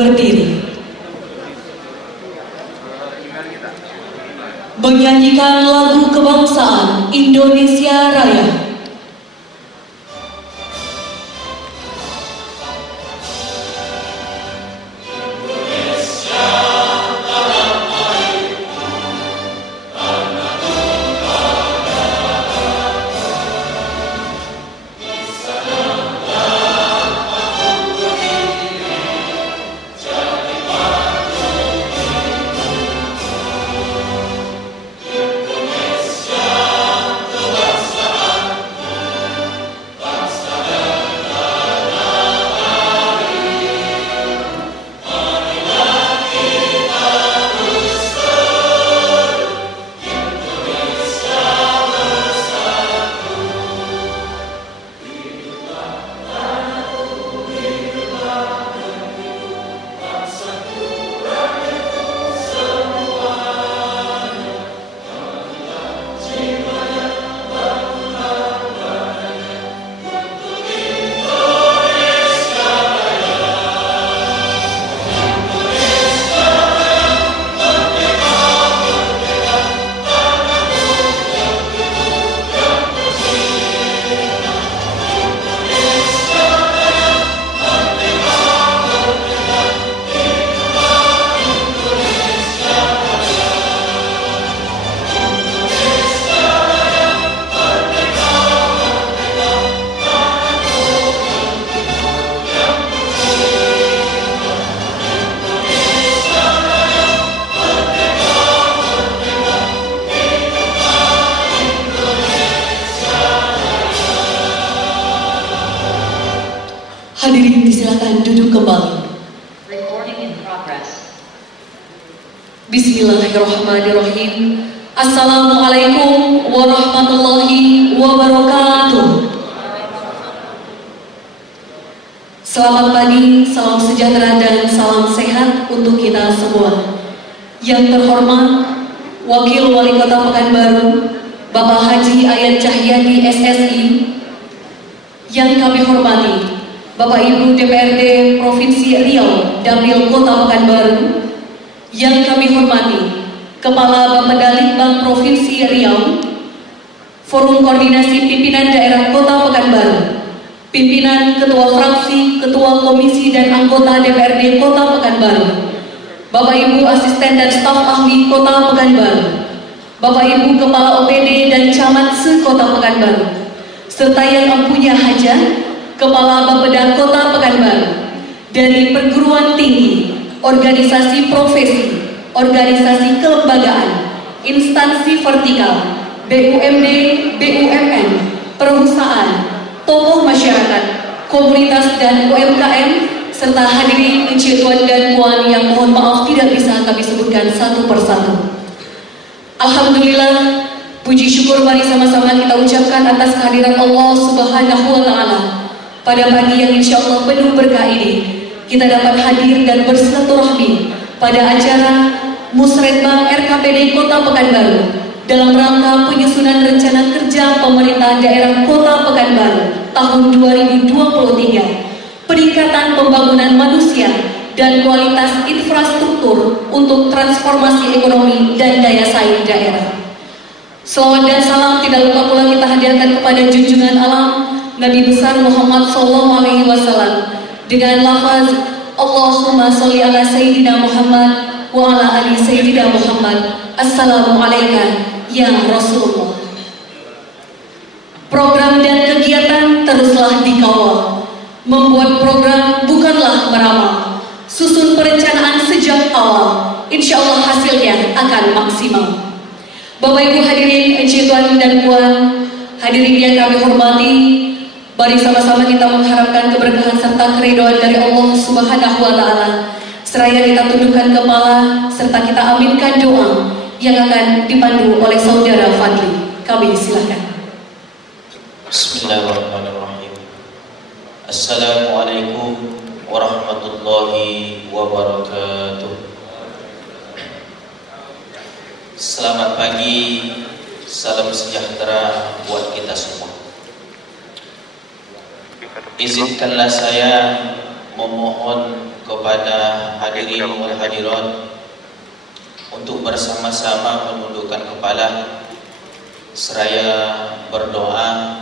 berdiri. Menyanyikan lagu kebangsaan Indonesia Raya. Hadirin disilakan duduk kembali. Recording in progress. Bismillahirrahmanirrahim. Assalamualaikum warahmatullahi wabarakatuh. Selamat pagi, salam sejahtera dan salam sehat untuk kita semua. Yang terhormat Wakil Wali Kota Pekanbaru, Bapak Haji Ayat Cahyadi SSI. Yang kami hormati Bapak Ibu DPRD Provinsi Riau, Dapil Kota Pekanbaru. Yang kami hormati Kepala Bapedalitbang Provinsi Riau, Forum Koordinasi Pimpinan Daerah Kota Pekanbaru, Pimpinan Ketua Fraksi, Ketua Komisi dan Anggota DPRD Kota Pekanbaru, Bapak Ibu Asisten dan Staf Ahli Kota Pekanbaru, Bapak Ibu Kepala OPD dan Camat se-Kota Pekanbaru, serta yang mempunyai hajat Kepala Bapeda Kota Pekanbaru, dari perguruan tinggi, organisasi profesi, organisasi kelembagaan, instansi vertikal, BUMD, BUMN, perusahaan, tokoh masyarakat, komunitas dan UMKM, serta hadirin Encik Tuan dan Puan yang mohon maaf tidak bisa kami sebutkan satu persatu. Alhamdulillah, puji syukur mari sama-sama kita ucapkan atas kehadiran Allah Subhanahu wa Ta'ala. Pada pagi yang insya Allah penuh berkah ini, kita dapat hadir dan bersilaturahmi pada acara Musrenbang RKPD Kota Pekanbaru dalam rangka penyusunan rencana kerja pemerintah daerah Kota Pekanbaru tahun 2023, peningkatan pembangunan manusia dan kualitas infrastruktur untuk transformasi ekonomi dan daya saing daerah. Selawat dan salam tidak lupa pula kita hadirkan kepada junjungan alam Nabi besar Muhammad SAW dengan lafaz Allahumma sholli ala Sayyidina Muhammad wa ala ali Sayyidina Muhammad. Assalamualaikum ya Rasulullah. Program dan kegiatan teruslah dikawal. Membuat program bukanlah meramal. Susun perencanaan sejak awal. Insya Allah hasilnya akan maksimal. Bapak Ibu hadirin, Encik Tuan dan Puan, hadirin yang kami hormati, mari sama-sama kita mengharapkan keberkahan serta keridhaan dari Allah Subhanahu wa Ta'ala. Seraya kita tundukkan kepala serta kita aminkan doa yang akan dipandu oleh Saudara Fadli. Kami silakan. Bismillahirrahmanirrahim. Assalamualaikum warahmatullahi wabarakatuh. Selamat pagi, salam sejahtera buat kita semua. Izinkanlah saya memohon kepada hadirin wal hadirat untuk bersama-sama menundukkan kepala seraya berdoa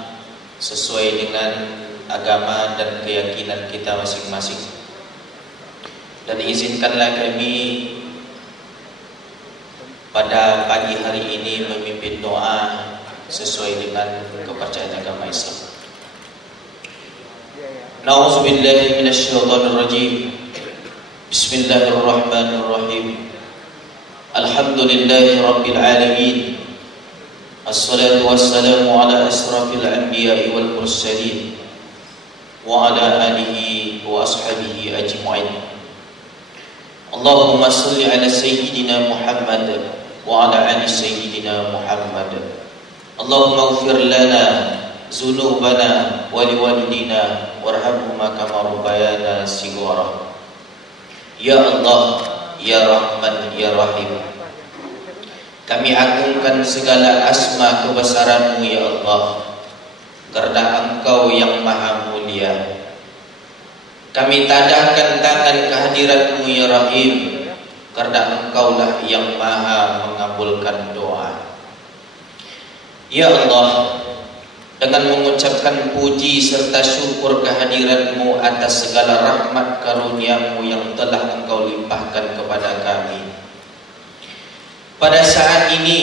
sesuai dengan agama dan keyakinan kita masing-masing. Dan izinkanlah kami pada pagi hari ini memimpin doa sesuai dengan kepercayaan agama Islam. Na'udzubillahi minasyaitonir rajim. Bismillahirrahmanirrahim. Alhamdulillahi rabbil alamin. Assalatu wassalamu ala asrafil anbiya'i wal mursalin wa ala alihi wa ashabihi ajma'in. Allahumma salli ala sayyidina Muhammad wa ala ali sayyidina Muhammad. Allahumma ighfir lana dzunubana wa liwalidina warhamhuma kama rabbayana shighara. Ya Allah, ya Rahman, ya Rahim, kami agungkan segala asma kebesaran-Mu ya Allah, karena Engkau yang maha mulia. Kami tadahkan tangan kehadirat-Mu ya Rahim, karena Engkaulah yang maha mengabulkan doa. Ya Allah, dengan mengucapkan puji serta syukur kehadirat-Mu atas segala rahmat karunia-Mu yang telah Engkau limpahkan kepada kami, pada saat ini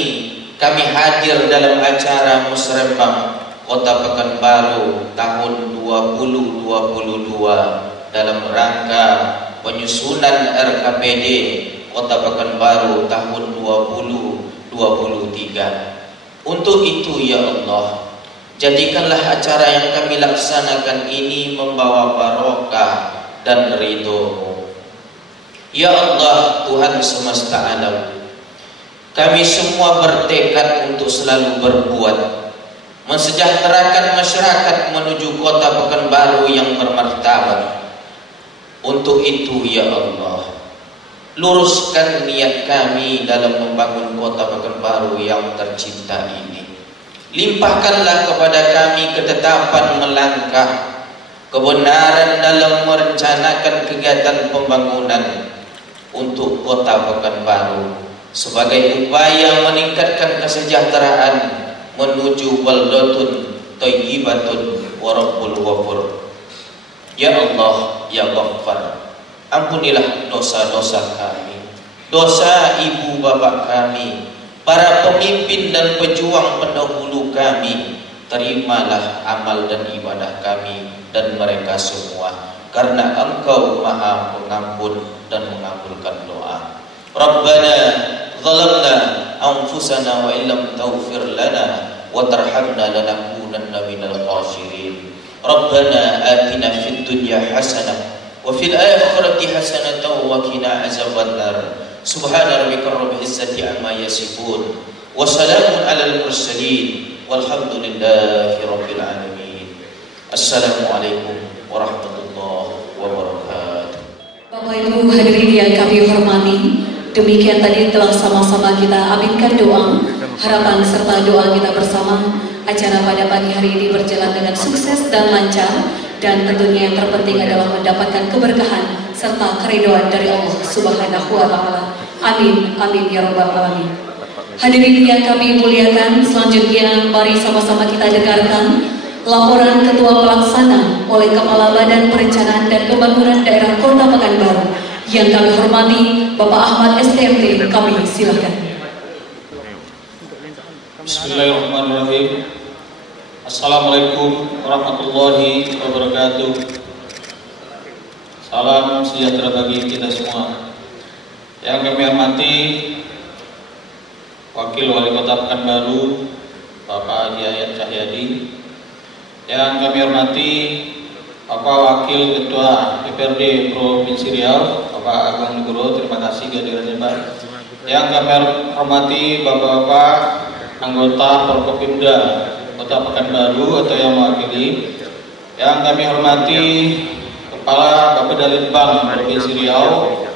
kami hadir dalam acara Musrembang Kota Pekanbaru tahun 2022 dalam rangka penyusunan RKPD Kota Pekanbaru tahun 2023. Untuk itu ya Allah, jadikanlah acara yang kami laksanakan ini membawa barokah dan ridho-Mu. Ya Allah, Tuhan semesta alam, kami semua bertekad untuk selalu berbuat mensejahterakan masyarakat menuju Kota Pekanbaru yang bermartabat. Untuk itu ya Allah, luruskan niat kami dalam membangun Kota Pekanbaru yang tercinta ini. Limpahkanlah kepada kami ketetapan melangkah, kebenaran dalam merencanakan kegiatan pembangunan untuk Kota Pekanbaru sebagai upaya meningkatkan kesejahteraan menuju baldatun thayyibatun wa rabbul ghafur. Ya Allah, ya Ghaffar, ampunilah dosa-dosa kami, dosa ibu bapak kami, para pemimpin dan pejuang pendahulu kami. Terimalah amal dan ibadah kami dan mereka semua, karena Engkau maha pengampun dan mengabulkan doa. Rabbana zalamna anfusana wa illam taghfir lana wa tarhamna lanakunanna minal khasirin. Rabbana atina fid dunya hasanah wa fil akhirati hasanatan wa qina azabannar. Subhana rabbika rabbil izzati amma yasifun wa salamun alal mursalin walhamdulillahi rabbil alamin. Assalamualaikum warahmatullahi wabarakatuh. Bapak Ibu hadirin yang kami hormati, demikian tadi telah sama-sama kita aminkan doa, harapan serta doa kita bersama. Acara pada pagi hari ini berjalan dengan sukses dan lancar, dan tentunya yang terpenting adalah mendapatkan keberkahan serta keridhaan dari Allah Subhanahu wa Ta'ala. Amin, amin ya rabbal alamin. Hadirin yang kami muliakan, selanjutnya mari sama-sama kita dengarkan laporan Ketua Pelaksana oleh Kepala Badan Perencanaan dan Pembangunan Daerah Kota Pekanbaru. Yang kami hormati Bapak Ahmad STMT, kami silakan. Bismillahirrahmanirrahim. Assalamualaikum warahmatullahi wabarakatuh. Salam sejahtera bagi kita semua. Yang kami hormati Wakil Wali Kota Pekanbaru Bapak Haji Ayat Cahyadi. Yang kami hormati Bapak Wakil Ketua DPRD Provinsi Riau Bapak Agung Nugroho, terima kasih kehadirannya Pak. Yang kami hormati Bapak-bapak anggota Forkopimda Kota Pekanbaru atau yang mewakili. Yang kami hormati Kepala Bapedalitbang Provinsi Riau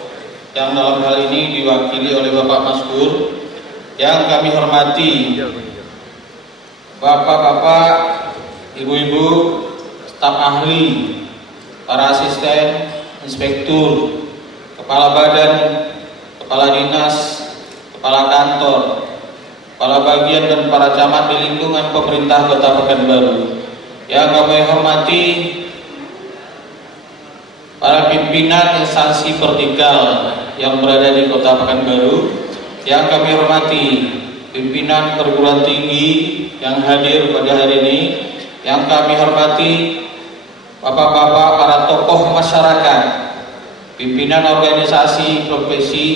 yang dalam hal ini diwakili oleh Bapak Maskur. Yang kami hormati Bapak-bapak, ibu-ibu, staf ahli, para asisten, inspektur, kepala badan, kepala dinas, kepala kantor, kepala bagian dan para camat di lingkungan pemerintah Kota Pekanbaru. Yang kami hormati para pimpinan instansi vertikal yang berada di Kota Pekanbaru. Yang kami hormati pimpinan perguruan tinggi yang hadir pada hari ini. Yang kami hormati bapak-bapak para tokoh masyarakat, pimpinan organisasi profesi,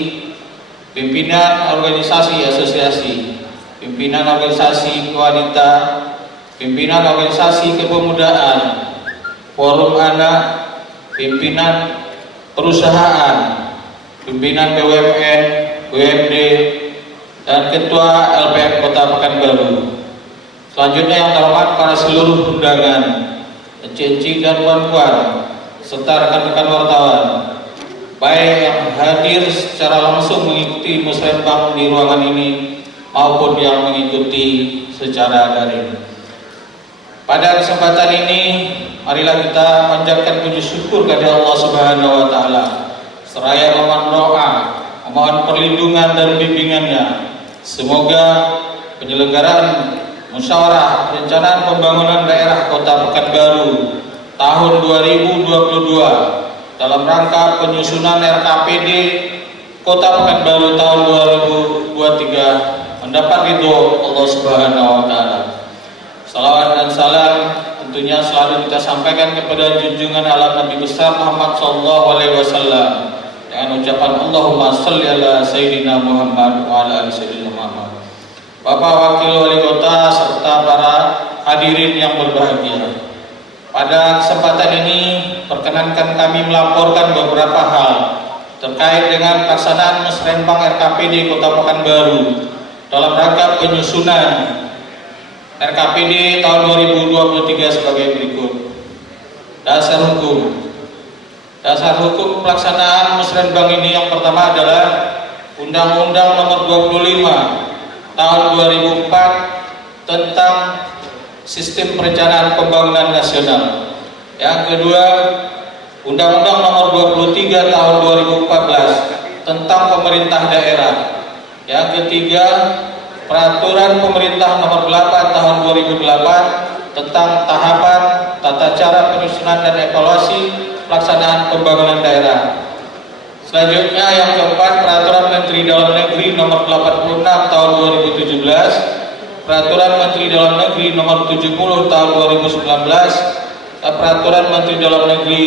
pimpinan organisasi asosiasi, pimpinan organisasi wanita, pimpinan organisasi kepemudaan, forum anak, pimpinan perusahaan, pimpinan BUMN, BUMD, dan Ketua LPM Kota Pekanbaru. Selanjutnya yang terhormat para seluruh undangan, encik-encik dan puan-puan, serta rekan-rekan wartawan, baik yang hadir secara langsung mengikuti musrenbang di ruangan ini maupun yang mengikuti secara daring. Pada kesempatan ini, marilah kita panjatkan puji syukur kepada Allah Subhanahu wa taala, seraya memohon doa, memohon perlindungan dan bimbingannya. Semoga penyelenggaraan Musyawarah Perencanaan Pembangunan Daerah Kota Pekanbaru tahun 2022 dalam rangka penyusunan RKPD Kota Pekanbaru tahun 2023 mendapat ridho Allah Subhanahu wa taala. Salawat dan salam tentunya selalu kita sampaikan kepada junjungan alam Nabi besar Muhammad sallallahu alaihi wasallam dengan ucapan Allahumma shalli ala sayyidina Muhammad wa ala ali sayyidina Muhammad. Bapak Wakil Wali Kota serta para hadirin yang berbahagia. Pada kesempatan ini perkenankan kami melaporkan beberapa hal terkait dengan pelaksanaan musrenbang RKPD Kota Pekanbaru dalam rangka penyusunan RKPD tahun 2023 sebagai berikut. Dasar hukum. Dasar hukum pelaksanaan musrenbang ini yang pertama adalah Undang-Undang Nomor 25 Tahun 2004 tentang Sistem Perencanaan Pembangunan Nasional. Yang kedua, Undang-Undang Nomor 23 Tahun 2014 tentang Pemerintah Daerah. Yang ketiga, Peraturan Pemerintah Nomor 8 Tahun 2008 tentang tahapan, tata cara penyusunan dan evaluasi pelaksanaan pembangunan daerah. Selanjutnya yang keempat, Peraturan Menteri Dalam Negeri Nomor 86 Tahun 2017, Peraturan Menteri Dalam Negeri Nomor 70 Tahun 2019, dan Peraturan Menteri Dalam Negeri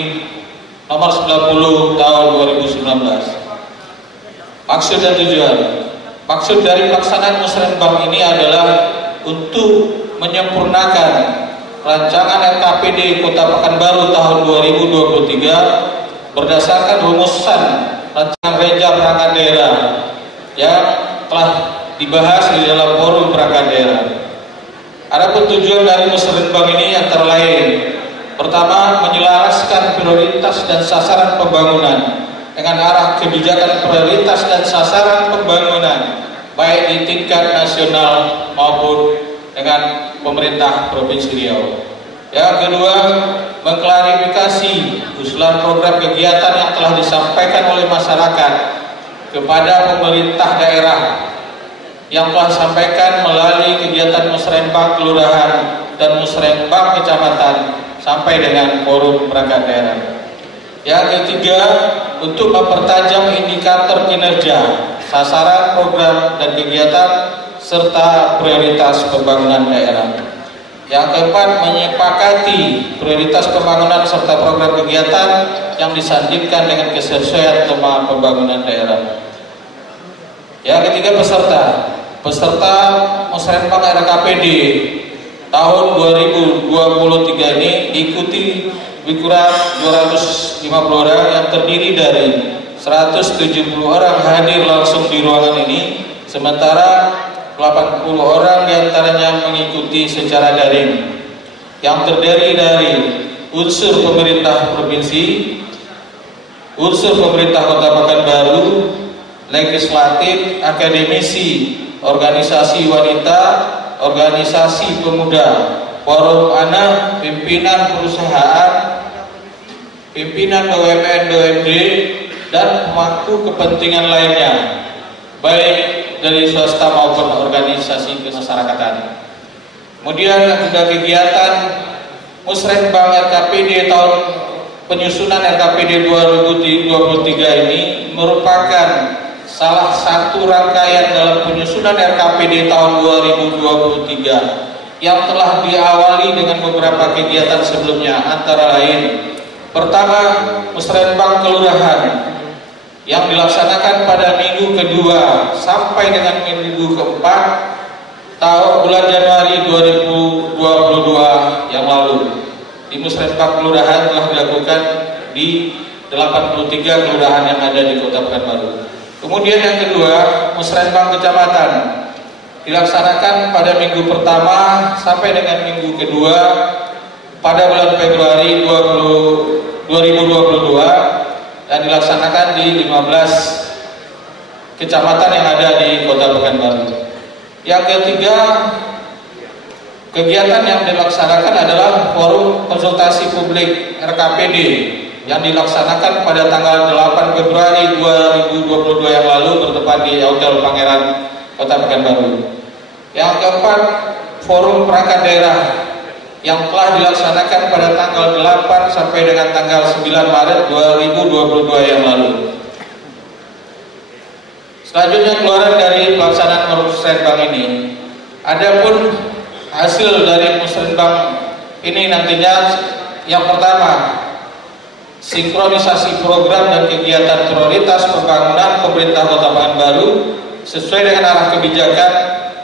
Nomor 90 Tahun 2019. Maksud dan tujuan. Maksud dari pelaksanaan musrenbang ini adalah untuk menyempurnakan rancangan RKPD Kota Pekanbaru tahun 2023 berdasarkan rumusan rancangan reja perangkat daerah yang telah dibahas di dalam forum perangkat daerah. Adapun tujuan dari musrenbang ini antara lain: pertama, menyelaraskan prioritas dan sasaran pembangunan dengan arah kebijakan prioritas dan sasaran pembangunan baik di tingkat nasional maupun dengan pemerintah Provinsi Riau. Yang kedua, mengklarifikasi usulan program kegiatan yang telah disampaikan oleh masyarakat kepada pemerintah daerah yang telah disampaikan melalui kegiatan musrenbang kelurahan dan musrenbang kecamatan sampai dengan forum perangkat daerah. Yang ketiga, untuk mempertajam indikator kinerja, sasaran program dan kegiatan serta prioritas pembangunan daerah. Yang keempat, menyepakati prioritas pembangunan serta program kegiatan yang disandingkan dengan kesesuaian tema pembangunan daerah. Yang ketiga, peserta musrenbang RKPD tahun 2023 ini diikuti lebih kurang 250 orang yang terdiri dari 170 orang hadir langsung di ruangan ini, sementara 80 orang diantaranya mengikuti secara daring, yang terdiri dari unsur pemerintah provinsi, unsur pemerintah Kota Pekanbaru, legislatif, akademisi, organisasi wanita, organisasi pemuda, forum anak, pimpinan perusahaan, pimpinan BUMN-BUMD, dan pemangku kepentingan lainnya, baik dari swasta maupun organisasi kemasyarakatan. Kemudian juga kegiatan Musrenbang RKPD tahun penyusunan RKPD 2023 ini merupakan salah satu rangkaian dalam penyusunan RKPD tahun 2023 yang telah diawali dengan beberapa kegiatan sebelumnya, antara lain pertama, Musrenbang Kelurahan yang dilaksanakan pada minggu kedua sampai dengan minggu keempat tahun bulan Januari 2022 yang lalu. Di Musrenbang Kelurahan telah dilakukan di 83 kelurahan yang ada di Kota Pekanbaru. Kemudian yang kedua, Musrenbang Kecamatan dilaksanakan pada minggu pertama sampai dengan minggu kedua pada bulan Februari 2022 dan dilaksanakan di 15 kecamatan yang ada di Kota Pekanbaru. Yang ketiga, kegiatan yang dilaksanakan adalah forum konsultasi publik RKPD yang dilaksanakan pada tanggal 8 Februari 2022 yang lalu bertempat di Hotel Pangeran Kota Pekanbaru. Yang keempat, forum perangkat daerah yang telah dilaksanakan pada tanggal 8 sampai dengan tanggal 9 Maret 2022 yang lalu. Selanjutnya, keluaran dari pelaksanaan Musrenbang ini, adapun hasil dari Musrenbang ini nantinya yang pertama, sinkronisasi program dan kegiatan prioritas pembangunan pemerintah Kota Pekanbaru sesuai dengan arah kebijakan,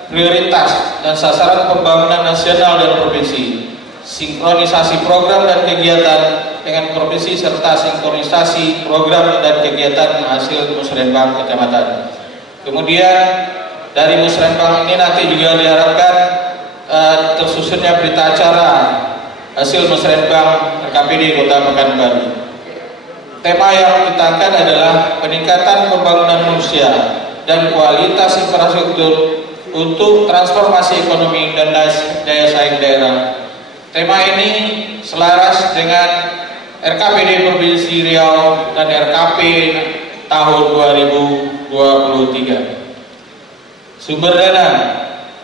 prioritas dan sasaran pembangunan nasional dan provinsi. Sinkronisasi program dan kegiatan dengan provinsi serta sinkronisasi program dan kegiatan hasil Musrenbang Kecamatan. Kemudian dari Musrenbang ini nanti juga diharapkan tersusunnya berita acara hasil Musrenbang RKPD Kota Pekanbaru. Tema yang kita angkat adalah peningkatan pembangunan manusia dan kualitas infrastruktur untuk transformasi ekonomi dan daya saing daerah. Tema ini selaras dengan RKPD Provinsi Riau dan RKP tahun 2023. Sumber dana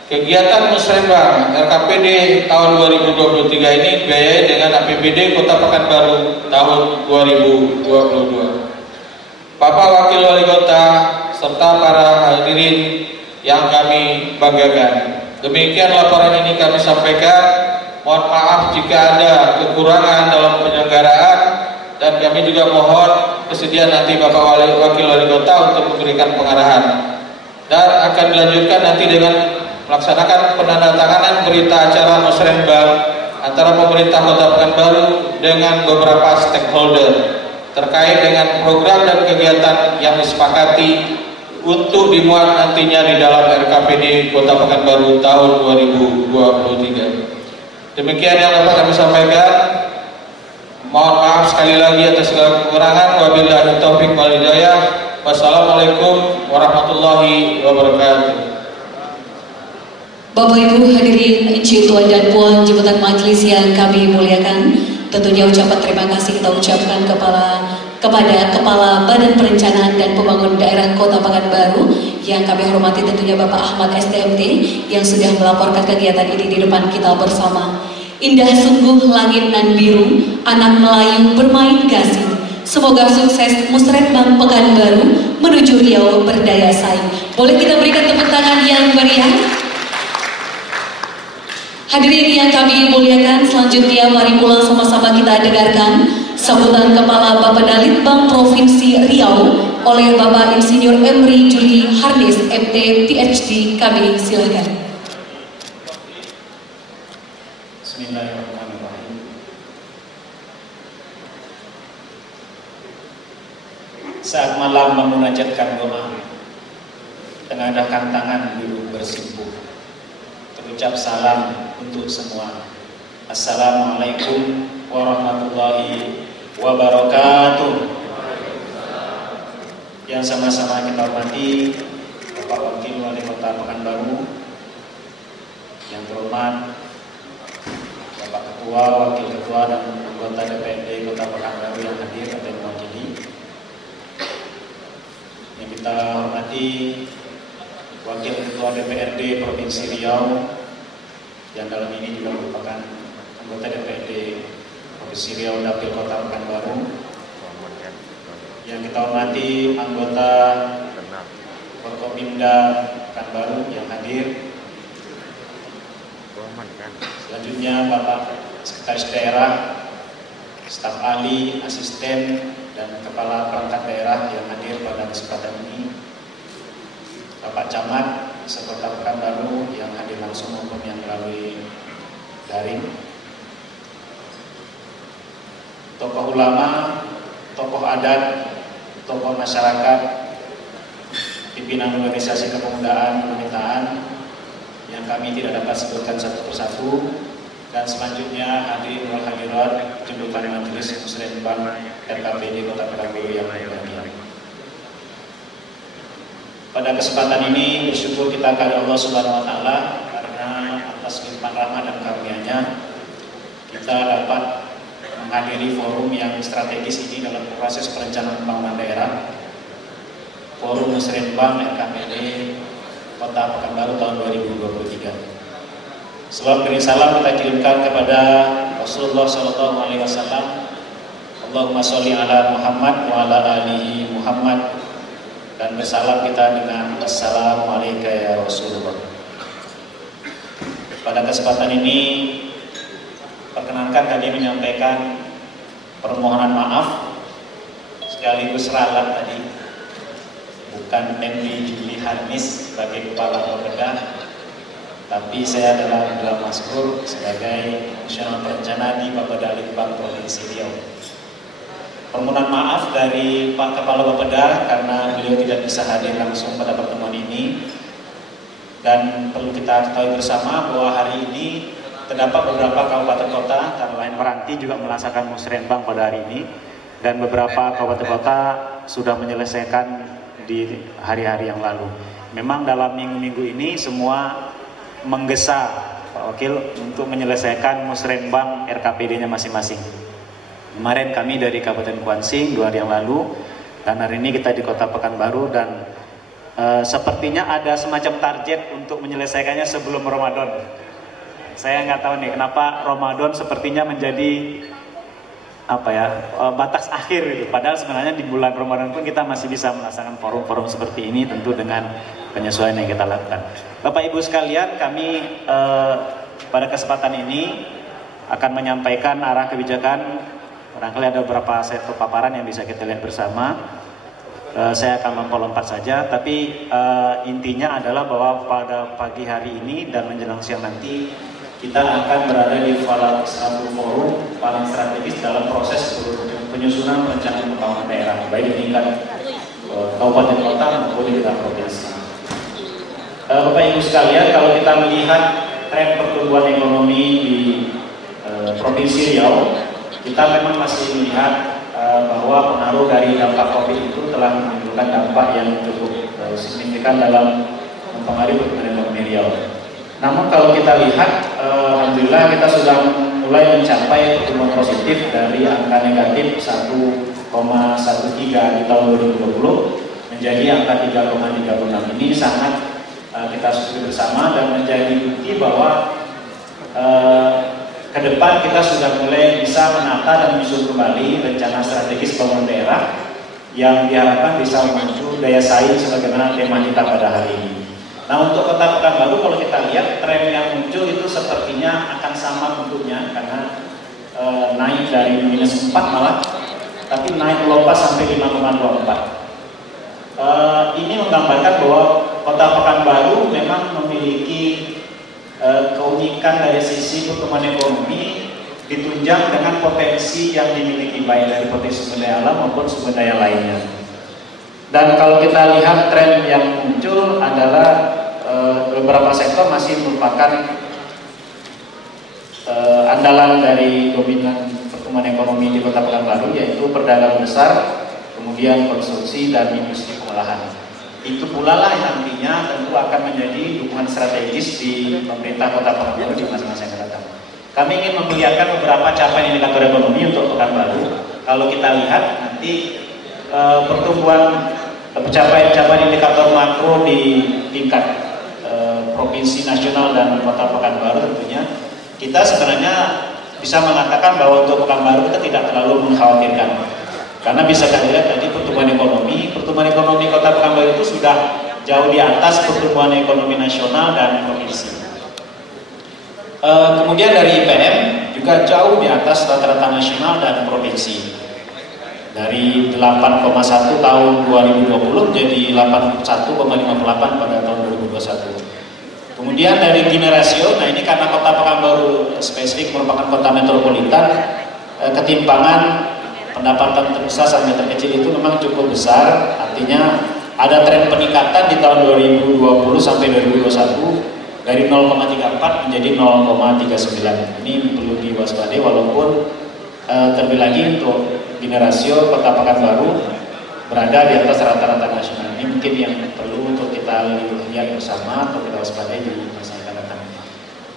kegiatan Musrenbang RKPD tahun 2023 ini biayai dengan APBD Kota Pekanbaru tahun 2022. Bapak Wakil Wali Kota serta para hadirin yang kami banggakan, demikian laporan ini kami sampaikan. Mohon maaf jika ada kekurangan dalam penyelenggaraan, dan kami juga mohon kesediaan nanti Bapak Wakil Wali Kota untuk memberikan pengarahan, dan akan dilanjutkan nanti dengan melaksanakan penandatanganan berita acara Musrenbang antara pemerintah Kota Pekanbaru dengan beberapa stakeholder terkait dengan program dan kegiatan yang disepakati untuk dimuat nantinya di dalam RKPD Kota Pekanbaru tahun 2023. Demikian yang dapat kami sampaikan. Mohon maaf sekali lagi atas segala kekurangan. Wabillahi taufiq wal hidayah. Wassalamualaikum warahmatullahi wabarakatuh. Bapak Ibu hadirin, Inci Tuan dan Puan jabatan majelis yang kami muliakan, tentunya ucapan terima kasih kita ucapkan kepada Kepala Badan Perencanaan dan Pembangunan Daerah Kota Pekanbaru yang kami hormati, tentunya Bapak Ahmad STMT yang sudah melaporkan kegiatan ini di depan kita bersama. Indah sungguh langit nan biru, anak Melayu bermain gasing. Semoga sukses Musrenbang Pekanbaru menuju Riau berdaya saing. Boleh kita berikan tepuk tangan yang meriah? Hadirin yang kami muliakan, selanjutnya mari pula sama-sama kita dengarkan sambutan Kepala Bappedalit Bank Provinsi Riau oleh Bapak Insinyur Emri Juli Harnis MT PhD. Kami silakan. Bismillahirrahmanirrahim. Saat malam memunajatkan doa, tengadahkan tangan dulu bersimpuh, terucap salam untuk semua. Assalamualaikum warahmatullahi wabarakatuh. Yang sama-sama kita hormati Bapak Wakil Wali Kota Pekanbaru, yang terhormat Bapak Ketua, Wakil Ketua dan anggota DPRD Kota Pekanbaru yang hadir atau mewakili. Yang kita hormati Wakil Ketua DPRD Provinsi Riau yang dalam ini juga merupakan anggota DPRD Provinsi Riau Dapil Kota Pekanbaru. Yang kita hormati anggota Forkopimda Pekanbaru yang hadir. Selanjutnya Bapak Sekretaris Daerah, staf ahli, asisten, dan kepala perangkat daerah yang hadir pada kesempatan ini. Bapak Camat sekota Pekanbaru yang hadir langsung maupun yang melalui daring. Tokoh ulama, tokoh adat, tokoh masyarakat, pimpinan organisasi kepemudaan, kewanitaan yang kami tidak dapat sebutkan satu persatu, dan selanjutnya hadirin wal hadirat jemputan majelis musrenbang RKPD Kota Pekanbaru yang berbahagia. Pada kesempatan ini bersyukur kita kepada Allah Subhanahu wa taala karena atas limpahan rahmat dan karunia-Nya kita dapat menghadiri forum yang strategis ini dalam proses perencanaan pembangunan daerah. Forum Musrenbang RKPD Kota Pekanbaru tahun 2023. Salam beri salam kita kirimkan kepada Rasulullah SAW. Allahumma sholli ala Muhammad wa ala alihi Muhammad. Dan bersalam kita dengan Assalamualaikum ya Rasulullah. Pada kesempatan ini perkenankan kami menyampaikan permohonan maaf sekaligus ralat tadi. Bukan MD Juli Harnis sebagai Kepala Bapeda, tapi saya adalah Abdullah Maskur sebagai Fungsional Perencana di Bapeda Litbang Provinsi Riau. Permohonan maaf dari Pak Kepala Bapeda karena beliau tidak bisa hadir langsung pada pertemuan ini. Dan perlu kita ketahui bersama bahwa hari ini terdapat beberapa kabupaten kota, antara lain Meranti juga melaksanakan musrenbang pada hari ini, dan beberapa kabupaten kota sudah menyelesaikan di hari-hari yang lalu. Memang dalam minggu-minggu ini semua menggesa Pak Wakil untuk menyelesaikan musrenbang RKPD-nya masing-masing. Kemarin kami dari Kabupaten Kuansing 2 hari yang lalu, dan hari ini kita di Kota Pekanbaru, dan sepertinya ada semacam target untuk menyelesaikannya sebelum Ramadan. Saya nggak tahu nih kenapa Ramadan sepertinya menjadi batas akhir gitu. Padahal sebenarnya di bulan Ramadan pun kita masih bisa melaksanakan forum-forum seperti ini, tentu dengan penyesuaian yang kita lakukan. Bapak Ibu sekalian, kami pada kesempatan ini akan menyampaikan arah kebijakan. Barangkali ada beberapa set paparan yang bisa kita lihat bersama. Saya akan melompat saja, tapi intinya adalah bahwa pada pagi hari ini dan menjelang siang nanti kita akan berada di salah satu forum paling strategis dalam proses penyusunan perencanaan pembangunan daerah, baik di tingkat kabupaten kota maupun di tingkat provinsi. Bapak Ibu sekalian, kalau kita melihat tren pertumbuhan ekonomi di Provinsi Riau, kita memang masih melihat bahwa pengaruh dari dampak COVID itu telah menimbulkan dampak yang cukup signifikan dalam mempengaruhi pertumbuhan ekonomi Riau. Namun kalau kita lihat, alhamdulillah kita sudah mulai mencapai pertumbuhan positif dari angka negatif 1,13 di tahun 2020 menjadi angka 3,36. Ini sangat kita syukuri bersama dan menjadi bukti bahwa ke depan kita sudah mulai bisa menata dan menyusun kembali rencana strategis pembangunan daerah yang diharapkan bisa memacu daya saing sebagaimana tema kita pada hari ini. Nah, untuk Kota Pekanbaru kalau kita lihat tren yang muncul itu sepertinya akan sama bentuknya karena naik dari -4 malah, tapi naik melompat sampai 5,24. Ini menggambarkan bahwa Kota Pekanbaru memang memiliki keunikan dari sisi pertumbuhan ekonomi ditunjang dengan potensi yang dimiliki baik dari potensi sumber daya alam maupun sumber daya lainnya. Dan kalau kita lihat tren yang muncul adalah beberapa sektor masih merupakan andalan dari dominan pertumbuhan ekonomi di Kota Pekanbaru, yaitu perdagangan besar, kemudian konstruksi dan industri pengolahan. Itu pula lah yang nantinya tentu akan menjadi dukungan strategis di pemerintah Kota Pekanbaru di masa-masa yang akan datang. kami ingin memperlihatkan beberapa capaian indikator ekonomi untuk Pekanbaru. Kalau kita lihat nanti pertumbuhan capaian indikator makro di tingkat provinsi, nasional, dan kota Pekanbaru tentunya kita sebenarnya bisa mengatakan bahwa untuk Pekanbaru kita tidak terlalu mengkhawatirkan, karena bisa kita lihat tadi pertumbuhan ekonomi kota Pekanbaru itu sudah jauh di atas pertumbuhan ekonomi nasional dan provinsi. Kemudian dari IPM juga jauh di atas rata-rata nasional dan provinsi, dari 8,1 tahun 2020 menjadi 81,58 pada tahun 2021. Kemudian dari Gini rasio, nah ini karena kota Pekanbaru spesifik merupakan kota metropolitan, ketimpangan pendapatan terbesar sampai terkecil itu memang cukup besar. Artinya ada tren peningkatan di tahun 2020 sampai 2021 dari 0,34 menjadi 0,39. Ini perlu diwaspadai, walaupun terlebih lagi untuk Gini rasio kota Pekanbaru berada di atas rata-rata nasional. Ini mungkin yang perlu untuk kita lihat bersama atau kita waspadai di masa yang akan datang.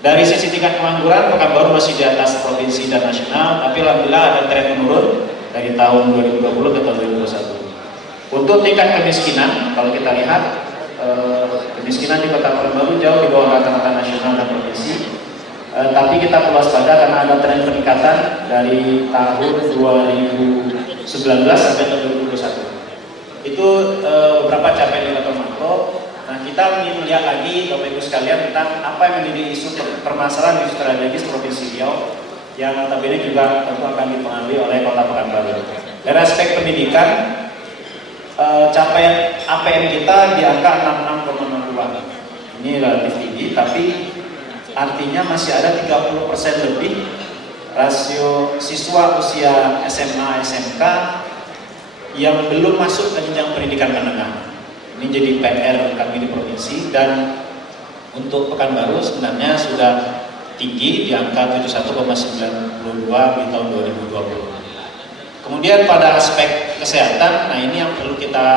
Dari sisi tingkat pengangguran, Pekanbaru masih di atas provinsi dan nasional, tapi alhamdulillah ada tren menurun dari tahun 2020 ke tahun 2021. Untuk tingkat kemiskinan, kalau kita lihat kemiskinan di kota Pekanbaru jauh di bawah rata-rata nasional dan provinsi. Tapi kita perlu waspada karena ada tren peningkatan dari tahun 2019 sampai tahun 2021. Itu beberapa capaian indikator makro. Nah, kita ingin melihat lagi Bapak Ibu sekalian tentang apa yang menjadi isu permasalahan isu strategis Provinsi Riau yang notabene juga tentu akan dipengaruhi oleh Kota Pekanbaru. Dari aspek pendidikan, capaian APM kita di angka 66,62. Ini relatif tinggi, tapi artinya masih ada 30% lebih rasio siswa usia SMA SMK yang belum masuk ke jenjang pendidikan menengah. Ini jadi PR kami di provinsi, dan untuk Pekanbaru sebenarnya sudah tinggi di angka 71,92 di tahun 2020. Kemudian pada aspek kesehatan, nah ini yang perlu kita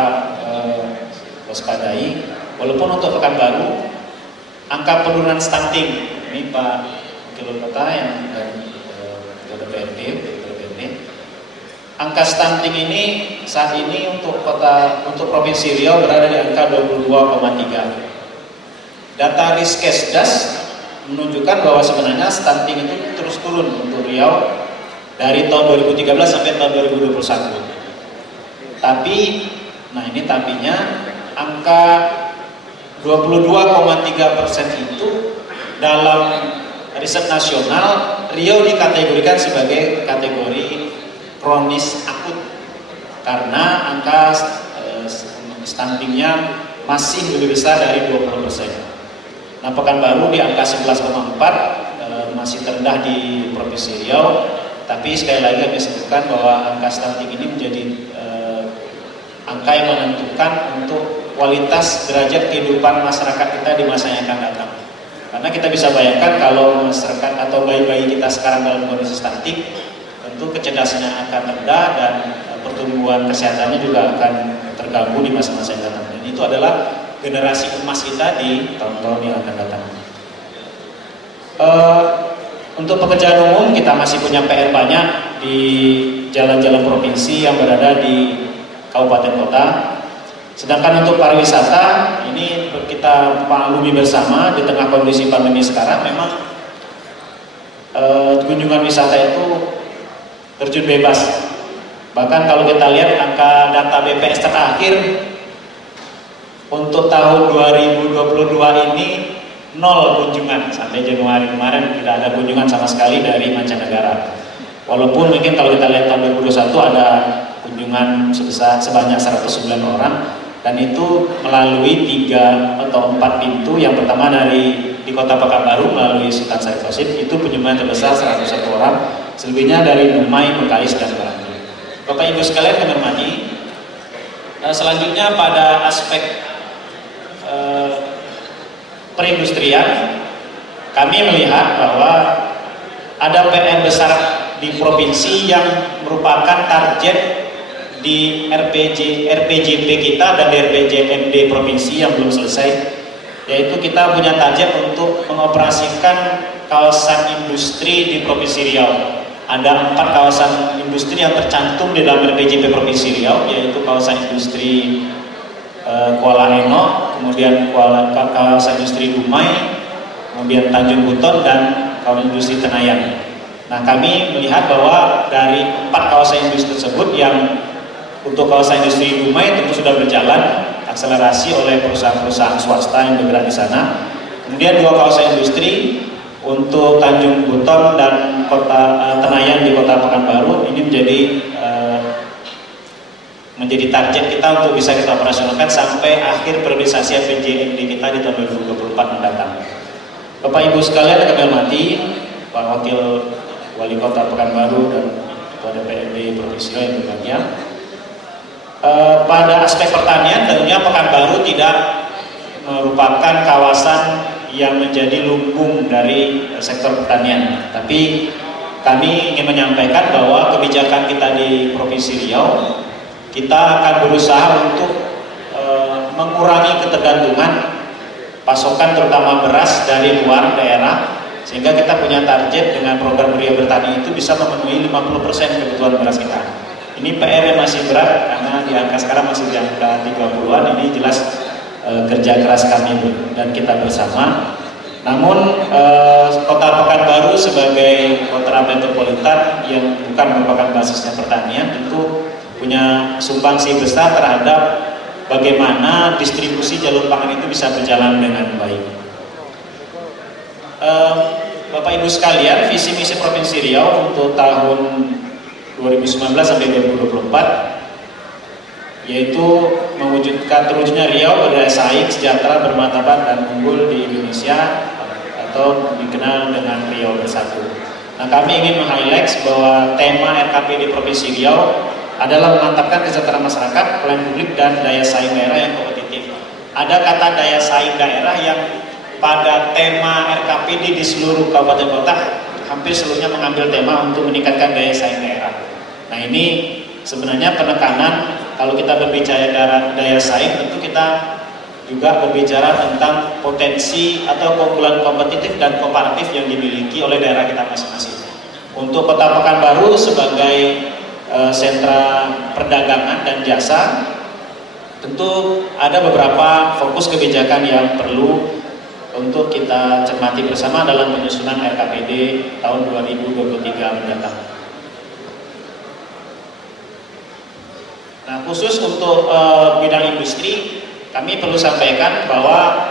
waspadai. Walaupun untuk Pekanbaru angka penurunan stunting, ini Pak Wakil Kota yang dari DPRD, angka stunting ini saat ini untuk Provinsi Riau berada di angka 22,3. Data Riskesdas menunjukkan bahwa sebenarnya stunting itu terus turun untuk Riau dari tahun 2013 sampai tahun 2021. Tapi, nah ini tapinya, angka 22,3% itu dalam riset nasional Riau dikategorikan sebagai kategori kronis akut karena angka stuntingnya masih lebih besar dari 20%. Nah, Pekanbaru di angka 11,4 masih terendah di Provinsi Riau, tapi sekali lagi kami sebutkan bahwa angka stunting ini menjadi angka yang menentukan untuk kualitas derajat kehidupan masyarakat kita di masa yang akan datang. Karena kita bisa bayangkan kalau masyarakat atau bayi-bayi kita sekarang dalam kondisi stunting, tentu kecerdasannya akan rendah dan pertumbuhan kesehatannya juga akan terganggu di masa-masa yang datang. Dan itu adalah generasi emas kita di tahun-tahun yang akan datang. Untuk pekerjaan umum kita masih punya PR banyak di jalan-jalan provinsi yang berada di kabupaten kota. Sedangkan untuk pariwisata ini kita maklumi bersama di tengah kondisi pandemi sekarang memang kunjungan wisata itu terjun bebas. Bahkan kalau kita lihat angka data BPS terakhir untuk tahun 2022 ini 0 kunjungan, sampai Januari kemarin tidak ada kunjungan sama sekali dari mancanegara. Walaupun mungkin kalau kita lihat tahun 2021 ada kunjungan sebanyak 109 orang, dan itu melalui 3 atau 4 pintu. Yang pertama di Kota Pekanbaru melalui Sultan Syarif Qasim, itu kunjungan terbesar 101 orang, selebihnya dari Dumai, Bekais, dan Barangkali. Bapak Ibu sekalian yang hormati, selanjutnya pada aspek perindustrian, kami melihat bahwa ada PR besar di provinsi yang merupakan target di RPJP kita dan di RPJMD provinsi yang belum selesai, yaitu kita punya target untuk mengoperasikan kawasan industri di Provinsi Riau. Ada 4 kawasan industri yang tercantum di dalam RPJP Provinsi Riau, yaitu kawasan industri Kuala Eno, kemudian kawasan industri Dumai, kemudian Tanjung Buton, dan kawasan industri Tenayan. Nah, kami melihat bahwa dari 4 kawasan industri tersebut, yang untuk kawasan industri Dumai tentu sudah berjalan akselerasi oleh perusahaan-perusahaan swasta yang bergerak di sana. Kemudian 2 kawasan industri untuk Tanjung Buton dan kota Tenayan di Kota Pekanbaru ini menjadi target kita untuk bisa kita operasionalkan sampai akhir priorisasi APBD kita di tahun 2024 mendatang. Bapak Ibu sekalian yang kami hormati, Pak Wakil Wali Kota Pekanbaru dan Ketua DPRD Provinsi Riau yang berbahagia. Pada aspek pertanian tentunya Pekanbaru tidak merupakan kawasan yang menjadi lumbung dari sektor pertanian. Tapi kami ingin menyampaikan bahwa kebijakan kita di Provinsi Riau, kita akan berusaha untuk mengurangi ketergantungan pasokan terutama beras dari luar daerah, sehingga kita punya target dengan program Riau Bertani itu bisa memenuhi 50% kebutuhan beras kita. Ini PR yang masih berat karena di angka sekarang masih di angka 30-an. Ini jelas kerja keras kami dan kita bersama. Namun Kota Pekanbaru sebagai kota metropolitan yang bukan merupakan basisnya pertanian tentu punya sumbangsi besar terhadap bagaimana distribusi jalur pangan itu bisa berjalan dengan baik. Bapak Ibu sekalian, visi misi Provinsi Riau untuk tahun 2019 sampai 2024 yaitu mewujudkan terwujudnya Riau berdaya saing, sejahtera, bermartabat dan unggul di Indonesia atau dikenal dengan Riau Bersatu. Nah, kami ingin meng-highlight bahwa tema RKP di Provinsi Riau adalah memantapkan kesejahteraan masyarakat, pelayanan publik dan daya saing daerah yang kompetitif. Ada kata daya saing daerah yang pada tema RKPD di seluruh kabupaten kota hampir seluruhnya mengambil tema untuk meningkatkan daya saing daerah. Nah, ini sebenarnya penekanan. Kalau kita berbicara daya saing, tentu kita juga berbicara tentang potensi atau keunggulan kompetitif dan komparatif yang dimiliki oleh daerah kita masing-masing. Untuk Kota Pekanbaru sebagai sentra perdagangan dan jasa, tentu ada beberapa fokus kebijakan yang perlu untuk kita cermati bersama dalam penyusunan RKPD tahun 2023 mendatang. Nah, khusus untuk bidang industri, kami perlu sampaikan bahwa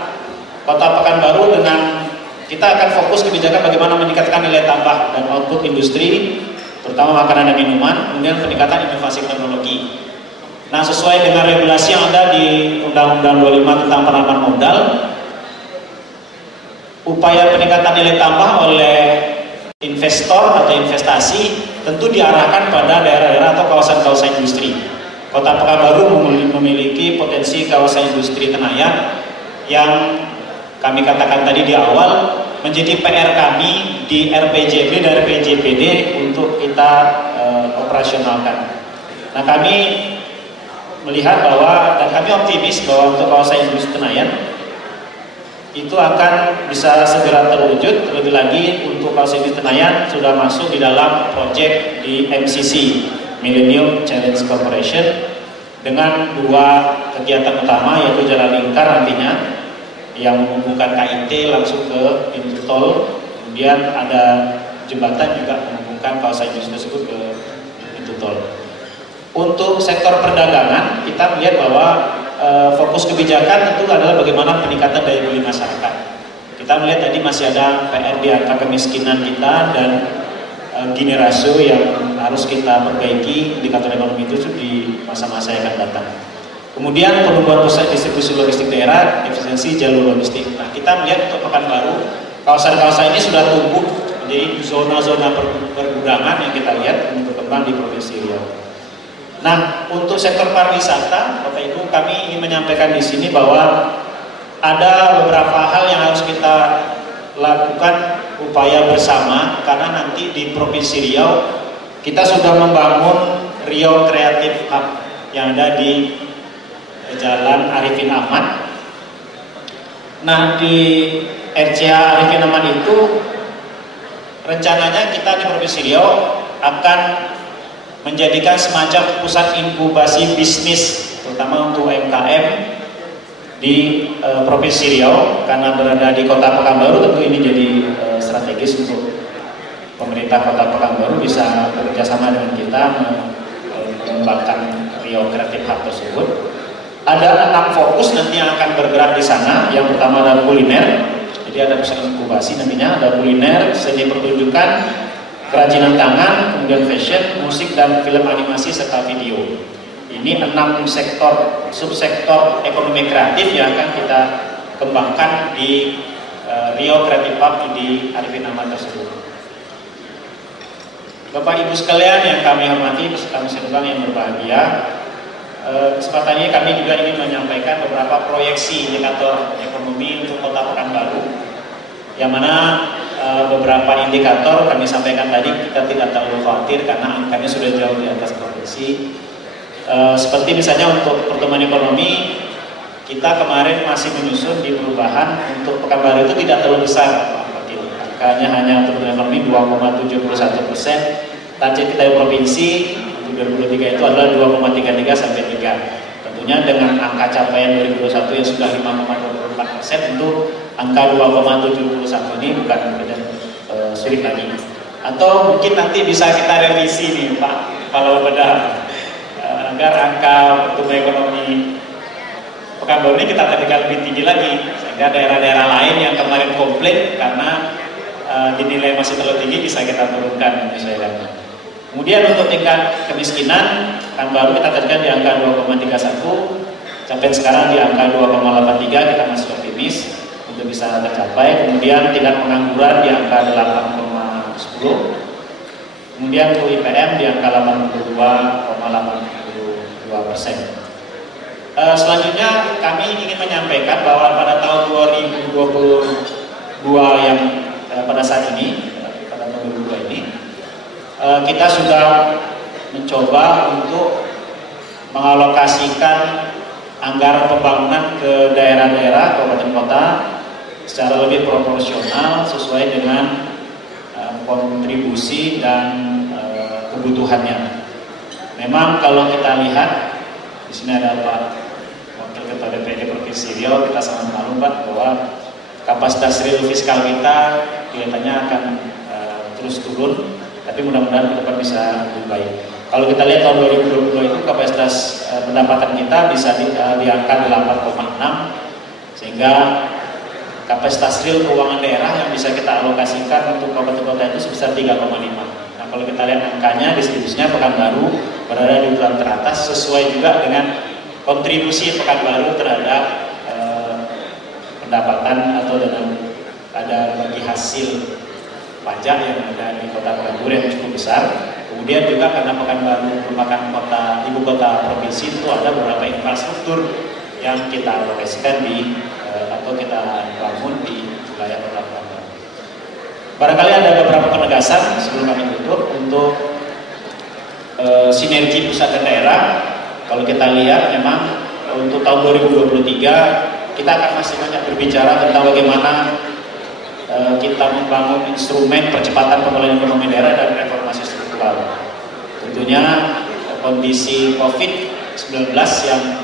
Kota Pekanbaru dengan kita akan fokus kebijakan bagaimana meningkatkan nilai tambah dan output industri, terutama makanan dan minuman, kemudian peningkatan inovasi teknologi. Nah, sesuai dengan regulasi yang ada di Undang-Undang 25 tentang penanaman modal, upaya peningkatan nilai tambah oleh investor atau investasi tentu diarahkan pada daerah-daerah atau kawasan-kawasan industri. Kota Pekanbaru memiliki potensi kawasan industri Tenayan yang kami katakan tadi di awal menjadi PR kami di RPJP dan RPJPD untuk kita operasionalkan. Nah, kami melihat bahwa dan kami optimis bahwa untuk kawasan industri Tenayan itu akan bisa segera terwujud. Terlebih lagi untuk kawasan industri Tenayan sudah masuk di dalam proyek di MCC, Millennium Challenge Corporation, dengan 2 kegiatan utama, yaitu jalan lingkar nantinya yang menghubungkan KIT langsung ke pintu tol, kemudian ada jembatan juga menghubungkan kawasan industri tersebut ke pintu tol. Untuk sektor perdagangan, kita melihat bahwa fokus kebijakan tentu adalah bagaimana peningkatan daya beli masyarakat. Kita melihat tadi masih ada PR di angka kemiskinan kita dan Gini rasio yang harus kita perbaiki indikator ekonomi itu di masa-masa yang akan datang. Kemudian penumbuhan pusat distribusi logistik daerah, efisiensi jalur logistik. Nah, kita melihat untuk Pekanbaru, kawasan-kawasan ini sudah tumbuh menjadi zona-zona pergudangan yang kita lihat berkembang di Provinsi Riau. Nah, untuk sektor pariwisata, Bapak Ibu, kami ingin menyampaikan di sini bahwa ada beberapa hal yang harus kita lakukan upaya bersama, karena nanti di Provinsi Riau kita sudah membangun Riau Creative Hub yang ada di Jalan Arifin Ahmad. Nah, di RCA Arifin Ahmad itu rencananya kita di Provinsi Riau akan menjadikan semacam pusat inkubasi bisnis, terutama untuk UMKM di Provinsi Riau. Karena berada di Kota Pekanbaru, tentu ini jadi strategis untuk pemerintah Kota Pekanbaru bisa bekerjasama dengan kita mengembangkan Riau Creative Hub tersebut. Ada 6 fokus nanti yang akan bergerak di sana. Yang pertama adalah kuliner, jadi ada pusat inkubasi nantinya, ada kuliner, seni pertunjukan, kerajinan tangan, kemudian fashion, musik, dan film animasi serta video. Ini 6 sektor, subsektor ekonomi kreatif yang akan kita kembangkan di Riau Creative Hub di Arifin Ahmad tersebut. Bapak Ibu sekalian yang kami hormati, peserta musik terbang yang berbahagia, kesempatan ini kami juga ingin menyampaikan beberapa proyeksi indikator ekonomi untuk Kota Pekanbaru, yang mana beberapa indikator kami sampaikan tadi kita tidak terlalu khawatir karena angkanya sudah jauh di atas provinsi. Seperti misalnya untuk pertumbuhan ekonomi, kita kemarin masih menyusun di perubahan untuk Pekanbaru itu tidak terlalu besar, angkanya hanya untuk pertumbuhan ekonomi 2,71%. Target kita di provinsi untuk 2023 itu adalah 2,33 sampai 3. Tentunya dengan angka capaian 2021 yang sudah 5,24%, tentu angka 2,71 ini bukan sulit lagi. Atau mungkin nanti bisa kita revisi nih Pak Kepala Bapeda, agar angka pertumbuhan ekonomi Pekanbaru ini kita tekan lebih tinggi lagi, sehingga daerah-daerah lain yang kemarin komplain karena dinilai masih terlalu tinggi bisa kita turunkan menyesuaikan. Kemudian untuk tingkat kemiskinan, Pekanbaru kita tekan di angka 2,31, sampai sekarang di angka 2,83, kita masih optimis untuk bisa tercapai. Kemudian tingkat pengangguran di angka 8,10. Kemudian untuk IPM di angka 82,82%. Selanjutnya kami ingin menyampaikan bahwa pada tahun 2022 yang pada saat ini, pada tahun 2022 ini, kita sudah mencoba untuk mengalokasikan anggaran pembangunan ke daerah-daerah, kabupaten kota secara lebih proporsional sesuai dengan kontribusi dan kebutuhannya. Memang kalau kita lihat di sini ada Pak Wakil Ketua DPRD Provinsi Riau, kita sangat malu Pak bahwa kapasitas real fiskal kita kelihatannya akan terus turun, tapi mudah-mudahan ke depan bisa lebih baik. Kalau kita lihat tahun 2022 itu kapasitas pendapatan kita bisa di angka 8,6, sehingga kapasitas real keuangan daerah yang bisa kita alokasikan untuk kabupaten kota itu sebesar 3,5. Nah, kalau kita lihat angkanya, distribusinya Pekanbaru berada di urutan teratas, sesuai juga dengan kontribusi Pekanbaru terhadap pendapatan atau dengan ada bagi hasil pajak yang ada di kota Pekanbaru yang cukup besar. Kemudian juga karena Pekanbaru merupakan ibu kota provinsi, itu ada beberapa infrastruktur yang kita alokasikan atau kita bangun di wilayah kota Pekanbaru. Barangkali ada beberapa penegasan sebelum kami tutup untuk sinergi pusat dan daerah. Kalau kita lihat memang untuk tahun 2023 kita akan masih banyak berbicara tentang bagaimana kita membangun instrumen percepatan pemulihan ekonomi daerah dan reformasi struktural. Tentunya kondisi COVID-19 yang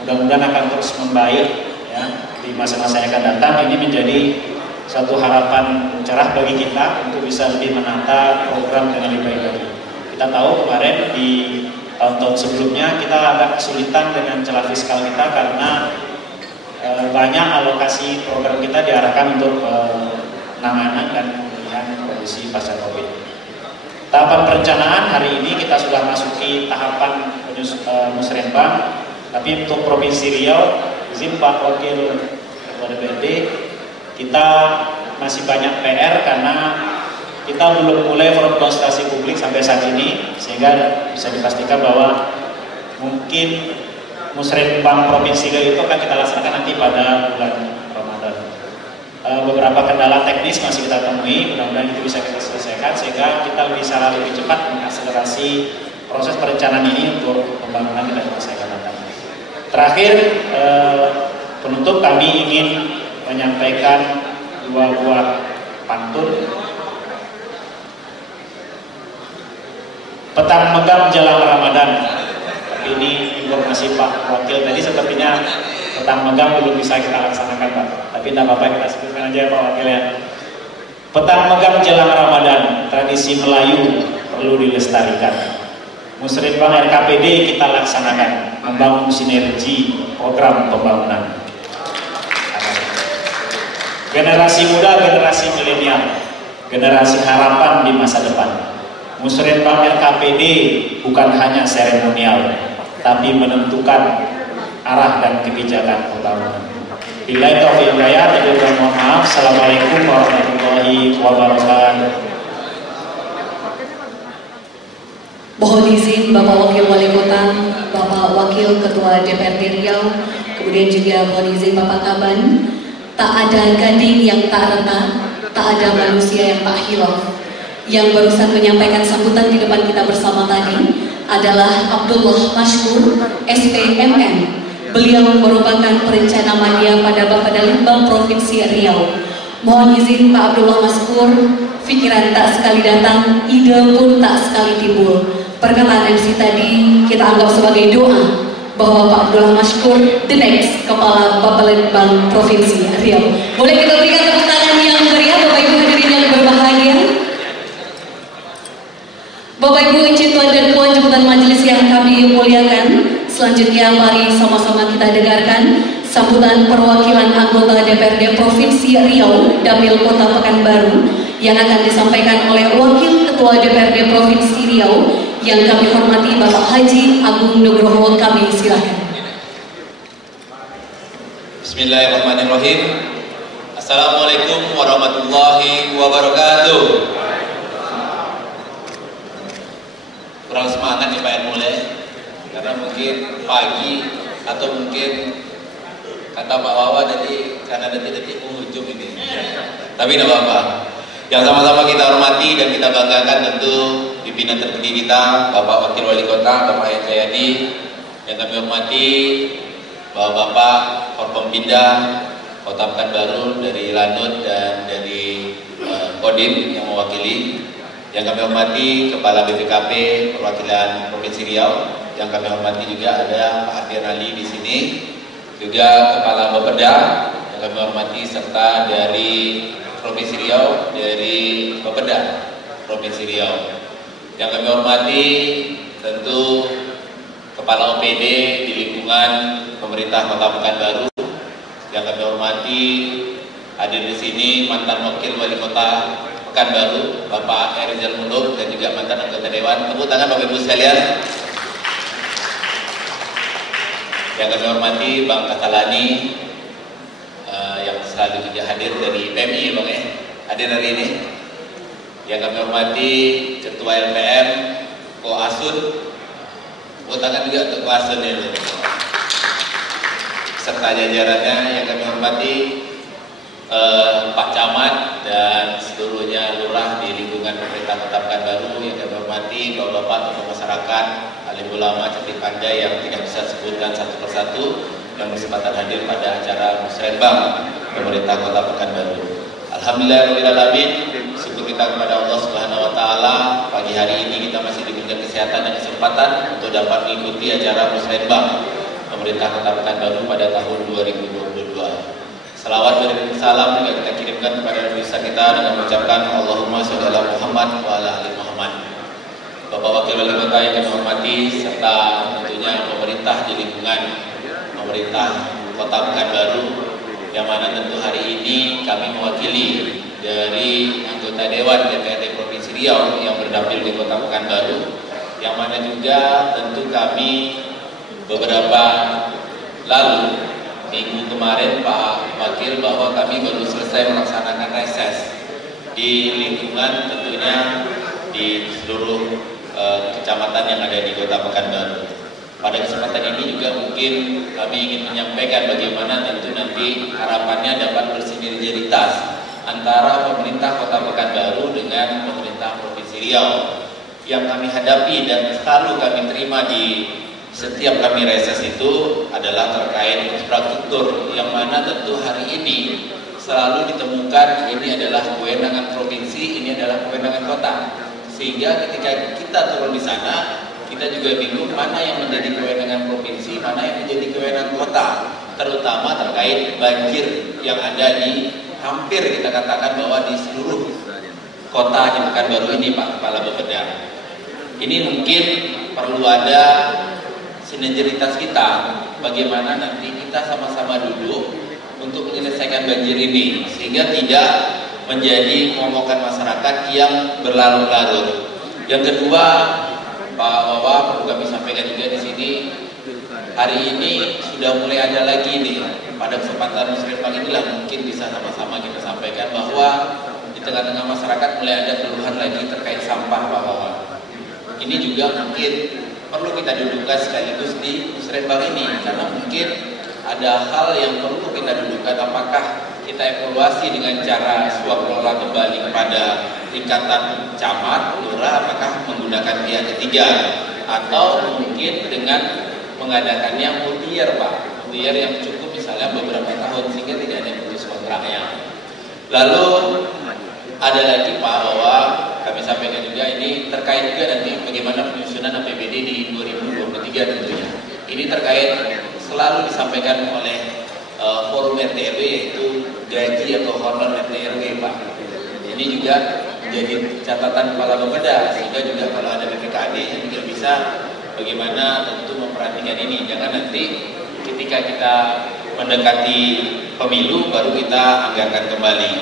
mudah-mudahan akan terus membaik ya, di masa-masa yang akan datang, ini menjadi satu harapan cerah bagi kita untuk bisa lebih menata program dengan lebih baik lagi. Kita tahu kemarin di tahun-tahun sebelumnya kita agak kesulitan dengan celah fiskal kita karena banyak alokasi program kita diarahkan untuk penanganan dan pemulihan kondisi pasca COVID. Tahapan perencanaan hari ini kita sudah masuki tahapan musrenbang, tapi untuk Provinsi Riau, izin Pak Wakil Ketua DPRD, kita masih banyak PR karena kita belum mulai forum konsultasi publik sampai saat ini, sehingga bisa dipastikan bahwa mungkin musrenbang Provinsi Riau itu akan kita laksanakan nanti pada bulan Ramadan. Beberapa kendala teknis masih kita temui, mudah-mudahan itu bisa kita selesaikan sehingga kita bisa lebih cepat mengakselerasi proses perencanaan ini untuk pembangunan kita selesaikan nanti. Terakhir, penutup kami ingin menyampaikan dua buah pantun Petang megam jelang Ramadan. Tapi ini informasi Pak Wakil tadi sepertinya petang megam belum bisa kita laksanakan Pak. Tapi tidak apa-apa, kita sebutkan aja Pak Wakil ya. Petang megam jelang Ramadan, tradisi Melayu perlu dilestarikan. Musrenbang RKPD kita laksanakan, membangun sinergi program pembangunan. Generasi muda, generasi milenial, generasi harapan di masa depan. Musrenbang RKPD bukan hanya seremonial, tapi menentukan arah dan kebijakan pembangunan. Billahi taufiq wal hidayah, mohon maaf. Assalamualaikum warahmatullahi wabarakatuh. Mohon izin Bapak Wakil Wali Kota, Bapak Wakil Ketua DPRD Riau, kemudian juga mohon izin Bapak Kaban. Tak ada gading yang tak retak, tak ada manusia yang tak hilaf. Yang barusan menyampaikan sambutan di depan kita bersama tadi adalah Abdullah Mashkur, SPMM. Beliau merupakan perencana media pada Bapedalitbang Provinsi Riau. Mohon izin Pak Abdullah Mashkur, pikiran tak sekali datang, ide pun tak sekali timbul. Perkataan MC tadi kita anggap sebagai doa bahwa Pak Abdullah Mashkur the next Kepala Bapedalitbang Provinsi Riau. Boleh kita berikan tepuk tangan yang meriah Bapak Ibu hadirin yang berbahagia. Bapak Ibu, izin tuan dan puan jemputan majelis yang kami muliakan, selanjutnya mari sama-sama kita dengarkan sambutan perwakilan anggota DPRD Provinsi Riau, Dapil Kota Pekanbaru yang akan disampaikan oleh Wakil Ketua DPRD Provinsi Riau yang kami hormati Bapak Haji Agung Nugroho. Kami silakan. Bismillahirrahmanirrahim. Assalamualaikum warahmatullahi wabarakatuh. Kurang semangat nih Pak mulai, karena mungkin pagi atau mungkin kata Pak Wawa tadi karena detik-detik penghujung ini. Tapi tidak apa-apa. Yang sama-sama kita hormati dan kita banggakan tentu pimpinan terpilih kita, Bapak Wakil Wali Kota, Bapak Hayat Jayadi, yang kami hormati Bapak-Bapak Forkompinda Kota Pekanbaru dari Lanut dan dari Kodim yang mewakili. Yang kami hormati Kepala BPKP perwakilan Provinsi Riau, yang kami hormati juga ada Pak Ardian Ali di sini, juga Kepala Bapeda yang kami hormati, serta dari Provinsi Riau, dari Bapeda Provinsi Riau. Yang kami hormati tentu Kepala OPD di lingkungan pemerintah Kota Pekanbaru. Yang kami hormati hadir di sini mantan Wakil Wali Kota Pekanbaru, Bapak Rizal Muluk, dan juga mantan anggota Dewan. Tepuk tangan Bapak Ibu sekalian. Yang kami hormati Bang Katalani, yang selalu juga hadir dari PMI, Bang hadir hari ini. Yang kami hormati Ketua LPM Ko Asun, tepuk tangan juga untuk Ko Asun ini, serta jajarannya. Yang kami hormati Pak Camat dan seluruhnya lurah di lingkungan pemerintah Kota Pekanbaru. Yang kami hormati Bapak-bapak tokoh masyarakat, alim ulama, cerdik pandai yang tidak bisa disebutkan satu persatu yang berkesempatan hadir pada acara Musrenbang pemerintah Kota Pekanbaru. Alhamdulillahirrahmanirrahim. Syukur kita kepada Allah Subhanahu wa Ta'ala, pagi hari ini kita masih diberikan kesehatan dan kesempatan untuk dapat mengikuti acara Musrenbang pemerintah Kota Pekanbaru pada tahun 2022. Salawat dan salam juga kita kirimkan kepada Nabi kita dengan mengucapkan Allahumma sholli ala Muhammad wa ala ali Muhammad. Bapak Wakil Wali Kota yang kami hormati, serta tentunya pemerintah di lingkungan pemerintah Kota Pekanbaru, yang mana tentu hari ini kami mewakili dari anggota Dewan DPRD Provinsi Riau yang berdapil di Kota Pekanbaru, yang mana juga tentu kami beberapa lalu minggu kemarin Pak Wakil bahwa kami baru selesai melaksanakan reses di lingkungan tentunya di seluruh kecamatan yang ada di Kota Pekanbaru. Pada kesempatan ini juga mungkin kami ingin menyampaikan bagaimana tentu nanti harapannya dapat bersinergitas antara pemerintah Kota Pekanbaru dengan pemerintah Provinsi Riau. Yang kami hadapi dan selalu kami terima di setiap kami reses itu adalah terkait infrastruktur, yang mana tentu hari ini selalu ditemukan ini adalah kewenangan provinsi, ini adalah kewenangan kota. sehingga ketika kita turun di sana kita juga bingung mana yang menjadi kewenangan provinsi, mana yang menjadi kewenangan kota, terutama terkait banjir yang ada di hampir kita katakan bahwa di seluruh kota di Pekanbaru ini, Pak Kepala Bapeda. Ini mungkin perlu ada sinergitas kita, bagaimana nanti kita sama-sama duduk untuk menyelesaikan banjir ini, sehingga tidak menjadi momokan masyarakat yang berlarut-larut. Yang kedua, Pak Wawa perlu kami sampaikan juga di sini, hari ini sudah mulai ada lagi nih, pada kesempatan musrembang inilah mungkin bisa sama-sama kita sampaikan bahwa di tengah-tengah masyarakat mulai ada keluhan lagi terkait sampah, Pak Wawa. Ini juga mungkin perlu kita dudukkan sekaligus di musrembang ini, karena mungkin ada hal yang perlu kita dudukkan, apakah kita evaluasi dengan cara suap kelola kembali kepada tingkatan camat, lurah, apakah menggunakan pihak ketiga, atau mungkin dengan mengadakannya multi-year, Pak, multi-year yang cukup misalnya beberapa tahun sehingga tidak ada putus kontraknya. Lalu ada lagi, Pak, bahwa kami sampaikan juga ini terkait juga nanti bagaimana penyusunan APBD di 2023 tentunya. Ini terkait selalu disampaikan oleh forum RT/RW, yaitu gaji atau honor RT/RW, Pak. Ini juga menjadi catatan Kepala Bapeda, sehingga juga kalau ada BPKAD juga bisa bagaimana tentu memperhatikan ini. Jangan nanti ketika kita mendekati pemilu baru kita anggarkan kembali.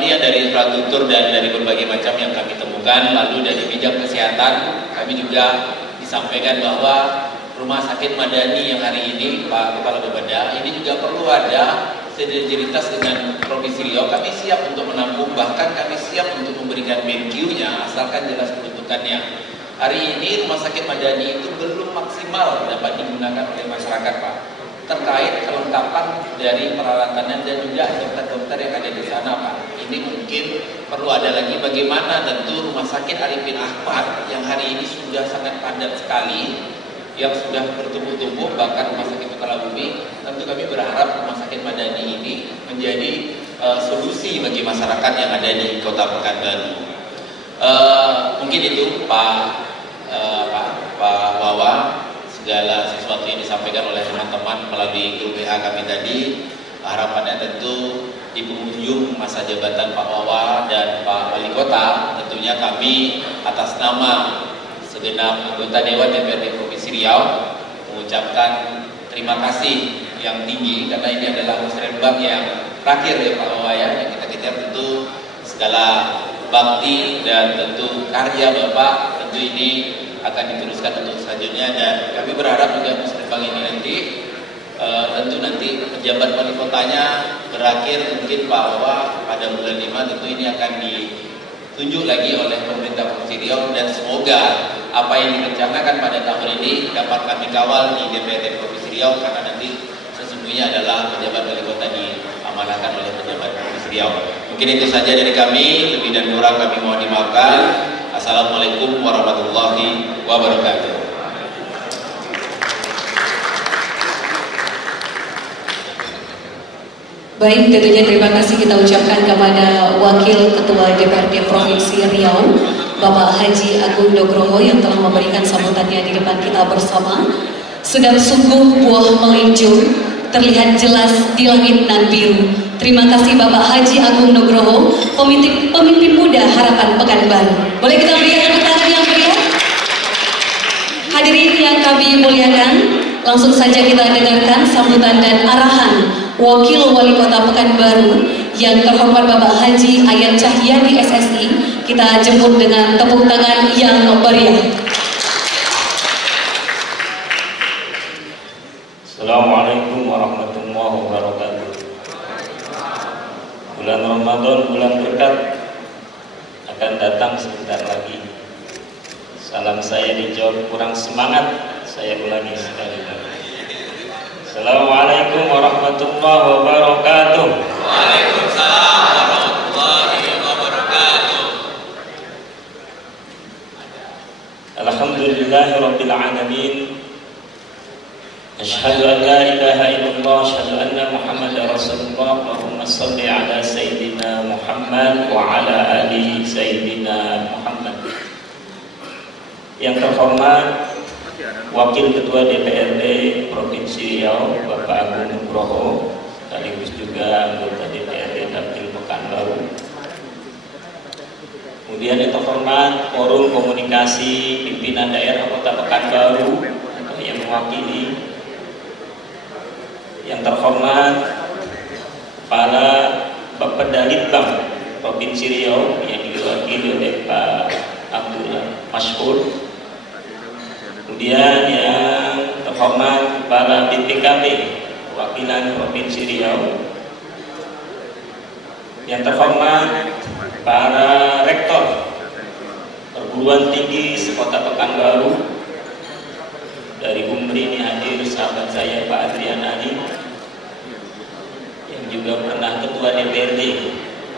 Ini yang dari infrastruktur dan dari berbagai macam yang kami temukan. Lalu dari bidang kesehatan kami juga disampaikan bahwa Rumah Sakit Madani yang hari ini, Pak Kepala Bapeda, ini juga perlu ada sinergitas dengan Provinsi Riau. Kami siap untuk menampung, bahkan kami siap untuk memberikan BQ-nya asalkan jelas peruntukannya. Hari ini Rumah Sakit Madani itu belum maksimal dapat digunakan oleh masyarakat, Pak, terkait kelengkapan dari peralatannya dan juga dokter-dokter yang ada di sana, Pak. Ini mungkin perlu ada lagi bagaimana tentu Rumah Sakit Arifin Ahmad yang hari ini sudah sangat padat sekali, yang sudah bertumbuh-tumbuh, bahkan Rumah Sakit Kota Bumi, tentu kami berharap Rumah Sakit Madani ini menjadi solusi bagi masyarakat yang ada di Kota Pekanbaru. Mungkin itu Pak Wawa, segala sesuatu yang disampaikan oleh teman-teman melalui grup WA kami tadi. Harapannya tentu di penghujung masa jabatan Pak Wawa dan Pak Wali Kota, tentunya kami atas nama segenap anggota Dewan DPRD Provinsi Riau mengucapkan terima kasih yang tinggi, karena ini adalah musrembang yang terakhir ya Pak Wawa ya, yang kita kejar tentu segala bakti dan tentu karya Bapak tentu ini akan diteruskan untuk selanjutnya, dan kami berharap juga musrembang ini nanti tentu nanti pejabat wali kotanya berakhir mungkin Pak Wawa pada bulan 5, tentu ini akan ditunjuk lagi oleh pemerintah Provinsi Riau, dan semoga apa yang direncanakan pada tahun ini dapat kami kawal di DPRD Provinsi Riau, karena nanti sesungguhnya adalah pejabat wali kota diamanahkan oleh pejabat Provinsi Riau. Mungkin itu saja dari kami, lebih dan kurang kami mohon dimaafkan. Assalamualaikum warahmatullahi wabarakatuh. Baik, tentunya terima kasih kita ucapkan kepada Wakil Ketua DPRD Provinsi Riau, Bapak Haji Agung Nugroho, yang telah memberikan sambutannya di depan kita bersama. Sudah sungguh buah melinjur, terlihat jelas di langit nan biru. Terima kasih Bapak Haji Agung Nugroho, pemimpin muda harapan Pekanbaru. Boleh kita berikan tepuk tangan yang meriah? Hadirin yang kami muliakan, langsung saja kita dengarkan sambutan dan arahan Wakil Wali Kota Pekanbaru yang terhormat Bapak Haji Ayat Cahyadi SSI. Kita jemput dengan tepuk tangan yang meriah. Assalamualaikum warahmatullahi wabarakatuh. Bulan Ramadan, bulan berkat, akan datang sebentar lagi. Salam saya dijawab kurang semangat, saya ulangi sekali lagi. Assalamualaikum warahmatullahi wabarakatuh. Waalaikumsalam warahmatullahi wabarakatuh. Alhamdulillahirabbil alamin. Asyhadu an la ilaha illallah, asyhadu anna Muhammadar Rasulullah. Allahumma shalli ala sayyidina Muhammad wa ala ali sayyidina Muhammad. Yang terhormat Wakil Ketua DPRD Provinsi Riau Bapak Agung Nugroho, sekaligus juga anggota DPRD Dapil Pekanbaru. Kemudian yang terhormat Forum Komunikasi Pimpinan Daerah Kota Pekanbaru yang mewakili. Yang terhormat para Bapeda Litbang Provinsi Riau yang diwakili oleh Pak Abdul Masyhur. Kemudian yang terhormat para BPKB Wakilan Provinsi Riau. Yang terhormat para rektor perguruan tinggi sekota Pekanbaru. Dari Umri ini hadir sahabat saya Pak Adrian Ali, yang juga pernah Ketua DPRD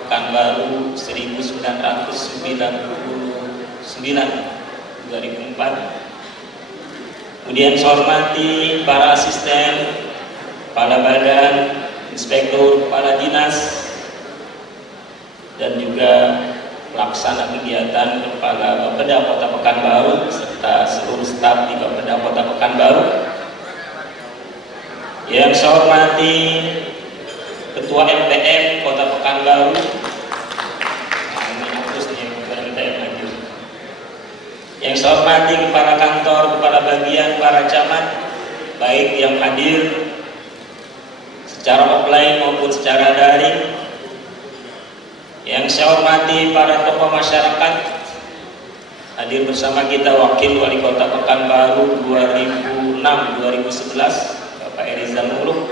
Pekanbaru 1999-2004. Kemudian saya hormati para asisten, kepala badan, inspektur, kepala dinas, dan juga pelaksana kegiatan Kepala Bapeda Kota Pekanbaru serta seluruh staf di Bapeda Kota Pekanbaru. Yang saya hormati Ketua MTM Kota Pekanbaru. Yang saya hormati kepala kantor, kepala bagian, para camat, baik yang hadir secara offline maupun secara daring. Yang saya hormati para tokoh masyarakat, hadir bersama kita Wakil Wali Kota Pekanbaru 2006-2011 Bapak Erizal Muluk,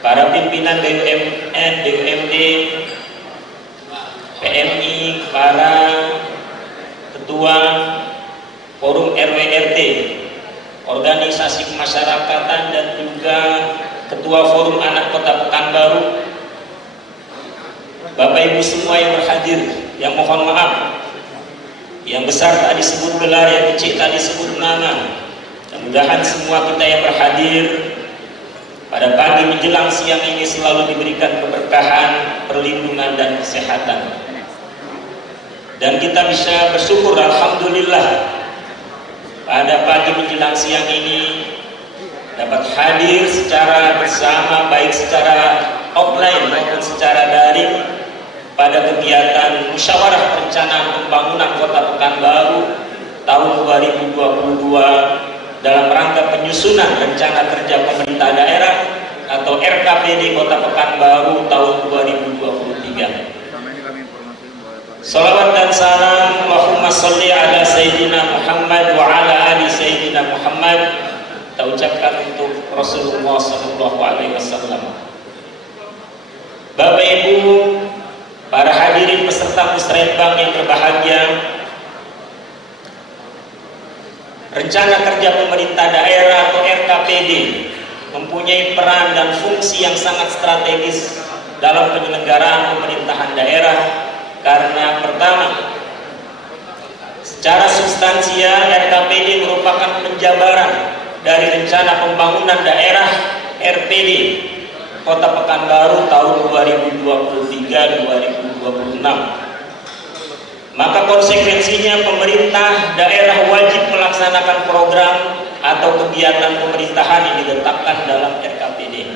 para pimpinan BUMN, BUMD, PMI, para Ketua Forum RW/RT, organisasi kemasyarakatan, dan juga Ketua Forum Anak Kota Pekanbaru, Bapak Ibu semua yang berhadir, yang mohon maaf, yang besar tak disebut gelar, yang kecil tak disebut nama. Mudah-mudahan semua kita yang berhadir pada pagi menjelang siang ini selalu diberikan keberkahan, perlindungan, dan kesehatan. Dan kita bisa bersyukur, alhamdulillah, pada pagi menjelang siang ini dapat hadir secara bersama, baik secara offline maupun secara daring, pada kegiatan musyawarah perencanaan pembangunan Kota Pekanbaru tahun 2022 dalam rangka penyusunan rencana kerja pemerintah daerah atau RKPD Kota Pekanbaru tahun 2023. Salawat dan salam Allahumma sholli ala Sayyidina Muhammad wa ala ali Sayyidina Muhammad kita ucapkan untuk Rasulullah SAW. Bapak Ibu, para hadirin peserta musrenbang yang berbahagia, rencana kerja pemerintah daerah atau RKPD mempunyai peran dan fungsi yang sangat strategis dalam penyelenggaraan pemerintahan daerah. Karena pertama, secara substansial RKPD merupakan penjabaran dari rencana pembangunan daerah RPD Kota Pekanbaru tahun 2023-2026. Maka konsekuensinya pemerintah daerah wajib melaksanakan program atau kegiatan pemerintahan yang ditetapkan dalam RKPD.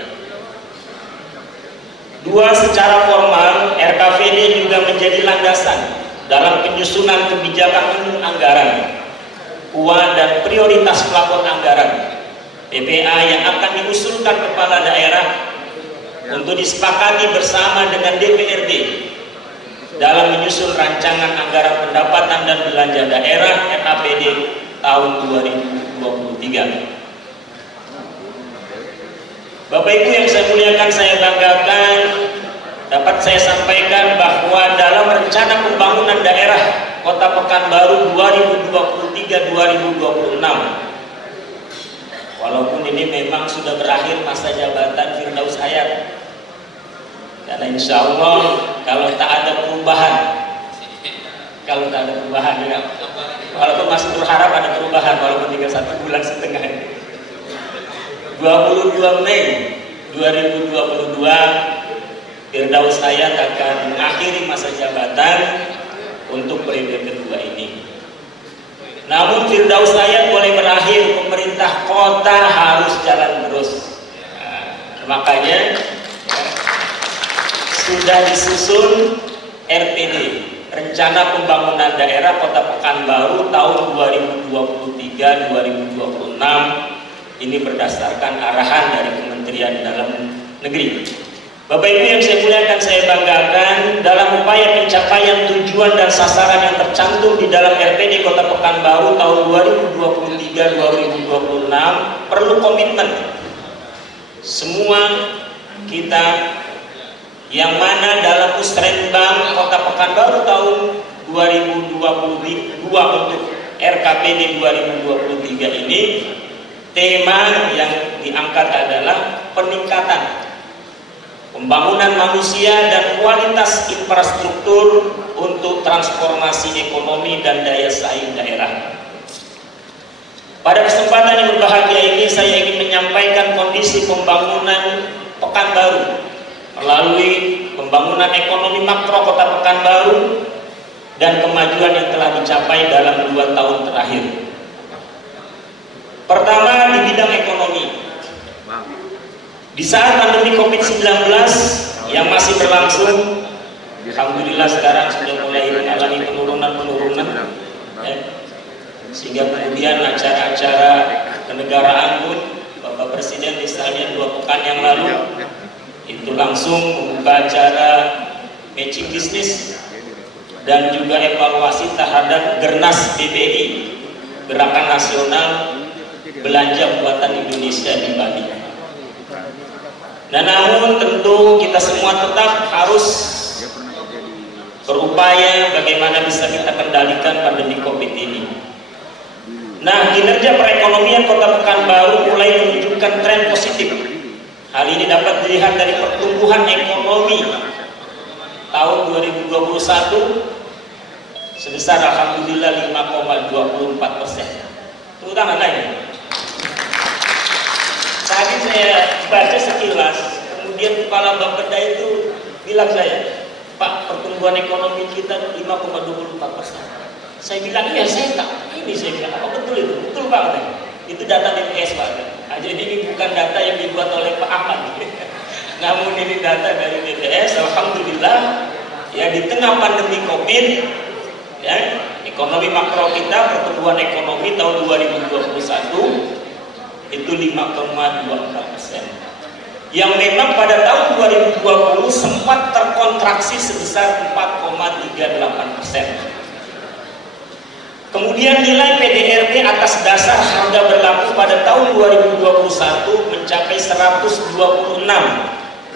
Dua, secara formal, RKPD juga menjadi landasan dalam penyusunan kebijakan anggaran, uang dan prioritas plafon anggaran PPA yang akan diusulkan kepala daerah untuk disepakati bersama dengan DPRD dalam menyusun rancangan anggaran pendapatan dan belanja daerah RKPD tahun 2023. Bapak Ibu yang saya muliakan, saya banggakan dapat saya sampaikan bahwa dalam rencana pembangunan daerah Kota Pekanbaru 2023-2026, walaupun ini memang sudah berakhir masa jabatan Firdaus Hayat, karena insya Allah kalau tak ada perubahan, ya, walaupun masih berharap ada perubahan, walaupun tinggal 1,5 bulan. 22 Mei 2022 Firdaus Hayat akan mengakhiri masa jabatan untuk periode kedua ini. Namun Firdaus Hayat boleh berakhir, pemerintah kota harus jalan terus. Makanya sudah disusun RPD, Rencana Pembangunan Daerah Kota Pekanbaru tahun 2023-2026. Ini berdasarkan arahan dari Kementerian Dalam Negeri. Bapak Ibu yang saya muliakan, saya banggakan dalam upaya pencapaian tujuan dan sasaran yang tercantum di dalam RPD Kota Pekanbaru tahun 2023-2026 perlu komitmen semua kita, yang mana dalam Musrenbang Kota Pekanbaru tahun 2022 untuk RKPD 2023 ini, tema yang diangkat adalah peningkatan pembangunan manusia dan kualitas infrastruktur untuk transformasi ekonomi dan daya saing daerah. Pada kesempatan yang berbahagia ini, saya ingin menyampaikan kondisi pembangunan Pekanbaru melalui pembangunan ekonomi makro Kota Pekanbaru dan kemajuan yang telah dicapai dalam 2 tahun terakhir. Pertama, di bidang ekonomi. Di saat pandemi COVID-19 yang masih berlangsung, alhamdulillah sekarang sudah mulai mengalami penurunan, sehingga kemudian acara-acara kenegaraan pun, Bapak Presiden misalnya 2 pekan yang lalu itu langsung membuka acara matching bisnis dan juga evaluasi terhadap Gernas BBI, Gerakan Nasional Belanja Buatan Indonesia di Bali. Nah, namun tentu kita semua tetap harus berupaya bagaimana bisa kita kendalikan pandemi COVID ini. Nah, kinerja perekonomian Kota Pekanbaru mulai menunjukkan tren positif. Hal ini dapat dilihat dari pertumbuhan ekonomi tahun 2021 sebesar alhamdulillah 5,24%. Tepuk tangan lagi. Tadi saya baca sekilas, kemudian Kepala Bapeda itu bilang saya, Pak, pertumbuhan ekonomi kita 5,24%. Saya bilang, iya saya tak. Ini saya bilang, apa betul itu? Betul Pak. Itu data BPS Pak. Nah, jadi ini bukan data yang dibuat oleh Pak Ahmad. Namun ini data dari BPS. Alhamdulillah, ya di tengah pandemi COVID, ya ekonomi makro kita, pertumbuhan ekonomi tahun 2021 itu 5,24%. Yang memang pada tahun 2020 sempat terkontraksi sebesar 4,38%. Kemudian nilai PDRB atas dasar harga berlaku pada tahun 2021 mencapai 126,56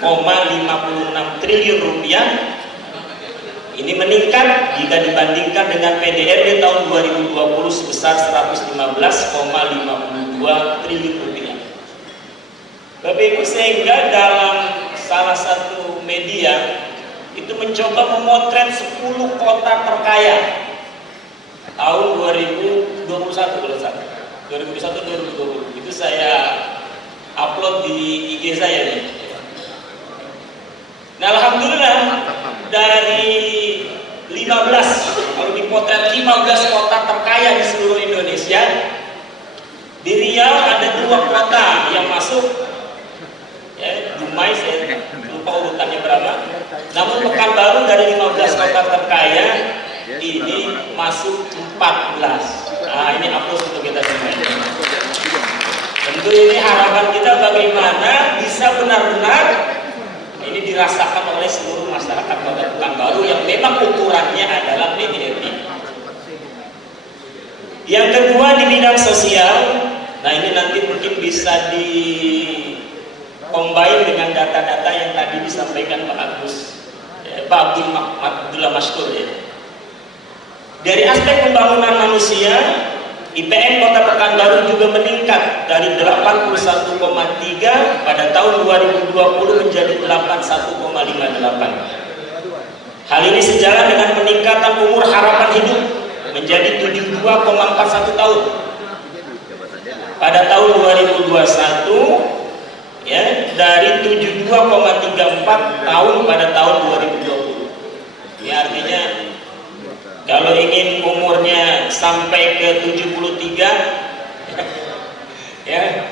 triliun rupiah. Ini meningkat jika dibandingkan dengan PDRB tahun 2020 sebesar 115,52 triliun rupiah. Bapak Ibu, sehingga dalam salah satu media itu mencoba memotret 10 kota terkaya tahun 2021 kalau salah. 2021-2020 itu saya upload di IG saya nih. Nah, alhamdulillah dari 15, kalau dipotret 15 kota terkaya di seluruh Indonesia, di Riau ada 2 kota yang masuk, ya, Dumai saya lupa urutannya berapa. Namun Pekanbaru dari 15 kota terkaya ini masuk 14. Nah, ini aplaus untuk kita semua. Tentu ini harapan kita bagaimana bisa benar-benar ini dirasakan oleh seluruh masyarakat Kota Pekanbaru yang memang ukurannya adalah PDRB. Yang kedua di bidang sosial, nah ini nanti mungkin bisa di-combine dengan data-data yang tadi disampaikan Pak Agus, Pak Abdullah Maskur ya. Dari aspek pembangunan manusia, IPM Kota Pekanbaru juga meningkat dari 81,3 pada tahun 2020 menjadi 81,58. Hal ini sejalan dengan peningkatan umur harapan hidup menjadi 72,41 tahun. pada tahun 2021 ya dari 72,34 tahun pada tahun 2020. Ini artinya kalau ingin umurnya sampai ke 73 ya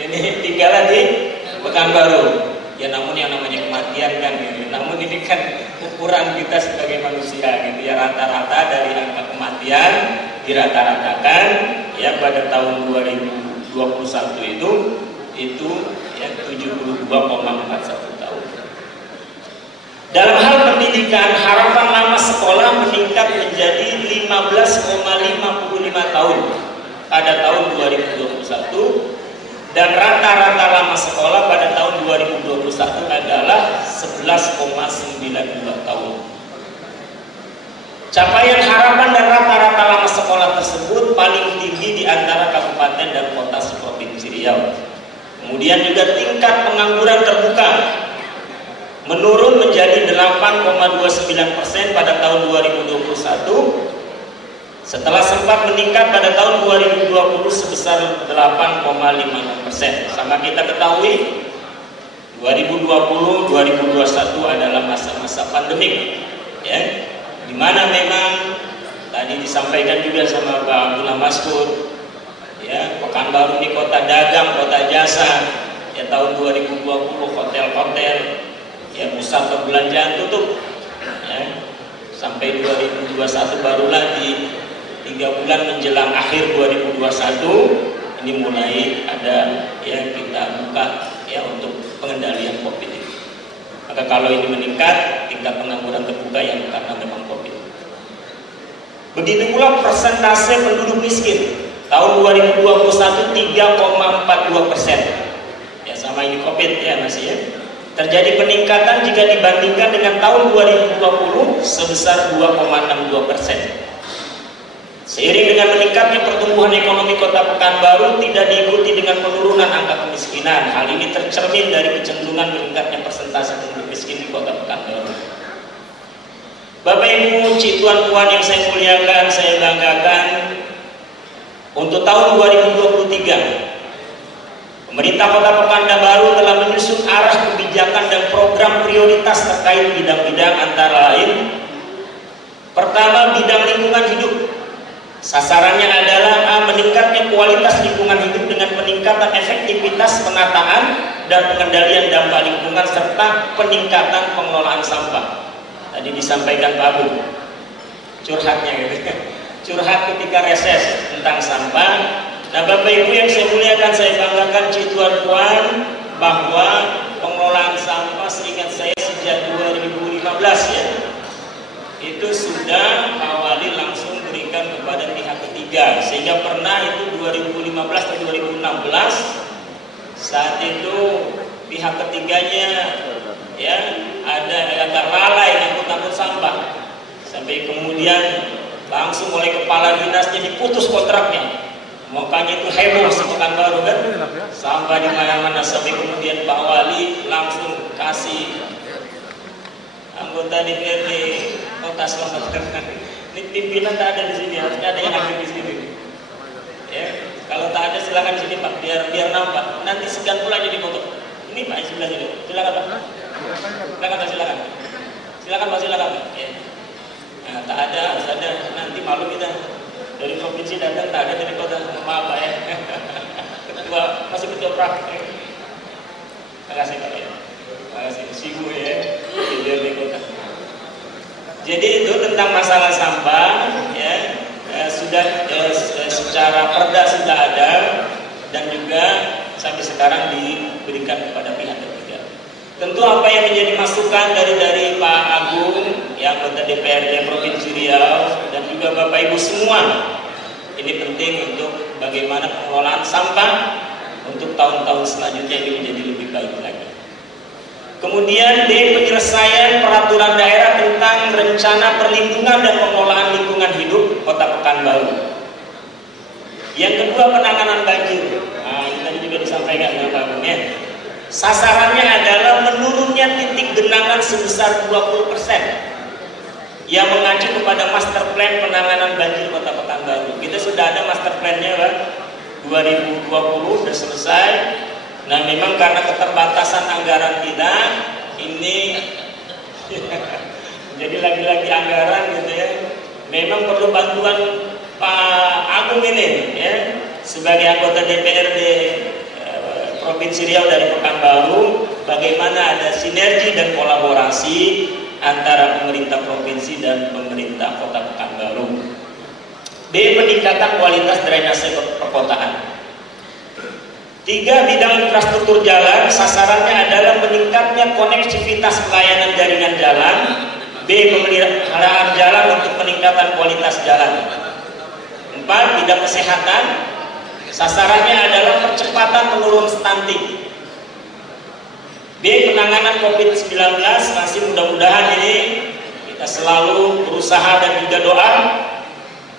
ini tinggal di Pekanbaru. Ya namun yang namanya kematian kan gitu. Namun ini kan ukuran kita sebagai manusia gitu ya, rata-rata dari angka kematian dirata-ratakan ya pada tahun 2021 itu ya 72,41 tahun. Dalam hal pendidikan, harapan lama sekolah meningkat menjadi 15,55 tahun pada tahun 2021. Dan rata-rata lama sekolah pada tahun 2021 adalah 11,92 tahun. Capaian harapan dan rata-rata lama sekolah tersebut paling tinggi di antara kabupaten dan kota seprovinsi Riau. Kemudian juga tingkat pengangguran terbuka menurun menjadi 8,29% pada tahun 2021. Setelah sempat meningkat pada tahun 2020 sebesar 8,56%. Sama kita ketahui 2020-2021 adalah masa-masa pandemik ya, dimana memang tadi disampaikan juga sama Pak Abdullah Maskur ya, Pekanbaru ini kota dagang, kota jasa ya, tahun 2020 hotel-hotel ya, pusat perbelanjaan tutup ya, sampai 2021 barulah di 3 bulan menjelang akhir 2021 ini mulai ada ya kita buka ya untuk pengendalian COVID ini. Maka kalau ini meningkat, tingkat pengangguran terbuka yang karena memang COVID. Begitu pula persentase penduduk miskin tahun 2021 3,42%. Ya sama ini COVID ya masih ya. Terjadi peningkatan jika dibandingkan dengan tahun 2020 sebesar 2,62%. Seiring dengan meningkatnya pertumbuhan ekonomi kota Pekanbaru tidak diikuti dengan penurunan angka kemiskinan. Hal ini tercermin dari kecenderungan meningkatnya persentase penduduk miskin di kota Pekanbaru. Bapak Ibu, Cik Tuan Puan yang saya muliakan, saya banggakan, untuk tahun 2023 pemerintah kota Pekanbaru telah menyusun arah kebijakan dan program prioritas terkait bidang-bidang antara lain. Pertama, bidang lingkungan hidup. Sasarannya adalah meningkatnya kualitas lingkungan hidup dengan peningkatan efektivitas penataan dan pengendalian dampak lingkungan serta peningkatan pengelolaan sampah. Tadi disampaikan Pak Abu curhatnya gitu. Curhat ketika reses tentang sampah. Nah Bapak Ibu yang saya muliakan, saya banggakan Cik Tuan Puan bahwa pengelolaan sampah seingat saya sejak 2015 ya itu sudah awali langsung berikan kepada pihak ketiga, sehingga pernah itu 2015 atau 2016 saat itu pihak ketiganya ya ada agak lalai ngangkut sampah sampai kemudian langsung oleh kepala dinasnya diputus kontraknya. Makanya itu heboh Pekanbaru kan, sampah di mana-mana sampai kemudian Pak Wali langsung kasih anggota DPRD Kota Selamat. Ini pimpinan tak ada di sini, harusnya ada yang hadir di sini. Ya, kalau tak ada silakan di sini Pak, biar nampak. Nanti sekian pula jadi foto. Ini Pak sebelah sini. Silakan Pak. Silakan Pak, silakan. Silakan Pak, silakan. Ya. Nah, tak ada, harus ada. Nanti malu kita dari provinsi datang, tak ada dari kota. Maaf Pak ya. Ketua masih ketua praktek. Terima kasih Pak ya. Terima kasih. Sibu ya. Di kota. Jadi itu tentang masalah sampah ya, sudah secara perda sudah ada dan juga sampai sekarang diberikan kepada pihak ketiga. Tentu apa yang menjadi masukan dari Pak Agung yang anggota DPRD Provinsi Riau dan juga Bapak Ibu semua, ini penting untuk bagaimana pengelolaan sampah untuk tahun-tahun selanjutnya ini menjadi lebih baik lagi. Kemudian D. Penyelesaian peraturan daerah tentang rencana perlindungan dan pengelolaan lingkungan hidup Kota Pekanbaru. Yang kedua, penanganan banjir. Nah, ini tadi juga disampaikan oleh Pak Agung ya. Sasarannya adalah menurunnya titik genangan sebesar 20% yang mengacu kepada master plan penanganan banjir Kota Pekanbaru. Kita sudah ada master plan-nya Pak. 2020 sudah selesai. Nah, memang karena keterbatasan anggaran kita ini jadi lagi-lagi anggaran gitu ya. Memang perlu bantuan Pak Agung ini ya, sebagai anggota DPRD Provinsi Riau dari Pekanbaru, bagaimana ada sinergi dan kolaborasi antara pemerintah provinsi dan pemerintah Kota Pekanbaru. B. Peningkatan kualitas drainase perkotaan. 3. Bidang infrastruktur jalan, sasarannya adalah meningkatnya konektivitas pelayanan jaringan jalan. B. Pemeliharaan jalan untuk peningkatan kualitas jalan. 4. Bidang kesehatan, sasarannya adalah percepatan menurun stunting. B. Penanganan COVID-19, masih mudah-mudahan ini kita selalu berusaha dan juga doa.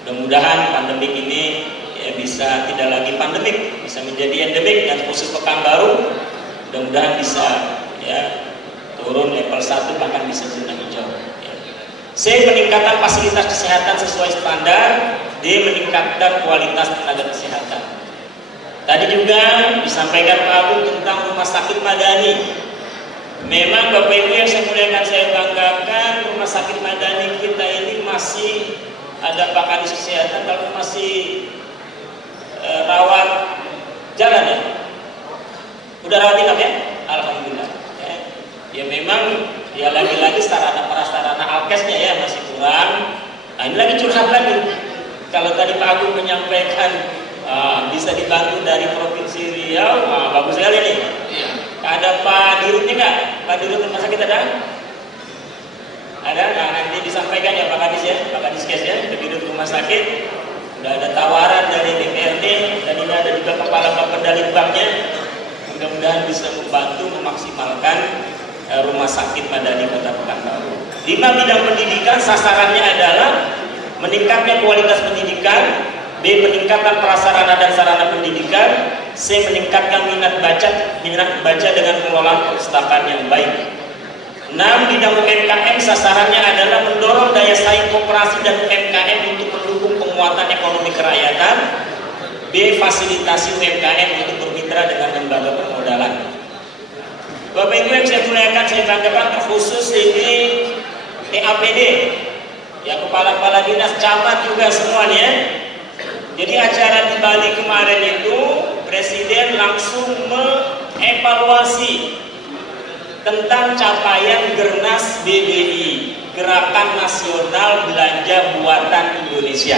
Mudah-mudahan pandemik ini ya bisa tidak lagi pandemik, bisa menjadi endemik, dan khusus Pekanbaru mudah-mudahan bisa ya turun level 1 bahkan bisa zona hijau. Ya. C. Peningkatan fasilitas kesehatan sesuai standar. D. Meningkatkan kualitas tenaga kesehatan. Tadi juga disampaikan Pak Agung tentang rumah sakit Madani. Memang Bapak Ibu yang saya muliakan, saya banggakan rumah sakit Madani kita ini masih ada Pak Kadis Kesehatan, kalau masih rawat jalan ya. Udah rawat inap ya? Alhamdulillah. Ya memang ya lagi-lagi sarana prasarana alkesnya ya masih kurang. Nah ini lagi curhat lagi. Kalau tadi Pak Agung menyampaikan bisa dibantu dari Provinsi Riau, bagus sekali nih. Iya. Ada Pak Dirutnya nggak? Pak Dirut rumah sakit ada? Ada? Nah nanti disampaikan ya Pak Kadis ya, Pak Kadis Kes ya, Pak Dirut rumah sakit. Udah ada tawaran dari DPRD dan ini ada juga kepala Bapeda Litbangnya. Mudah-mudahan bisa membantu memaksimalkan rumah sakit Madani Kota Pekanbaru. 5. Bidang pendidikan, sasarannya adalah meningkatnya kualitas pendidikan. B. Peningkatan prasarana dan sarana pendidikan. C. Meningkatkan minat baca dengan pengelolaan perpustakaan yang baik. 6. Bidang UMKM, sasarannya adalah mendorong daya saing koperasi dan UMKM untuk mendukung penguatan ekonomi kerakyatan. B. Fasilitasi UMKM untuk bermitra dengan lembaga permodalan. Bapak Ibu yang saya muliakan, saya banggakan terkhusus ini TAPD ya, kepala-kepala dinas, camat juga semuanya. Jadi acara di Bali kemarin itu Presiden langsung mengevaluasi tentang capaian Gernas BBI, Gerakan Nasional Belanja Buatan Indonesia.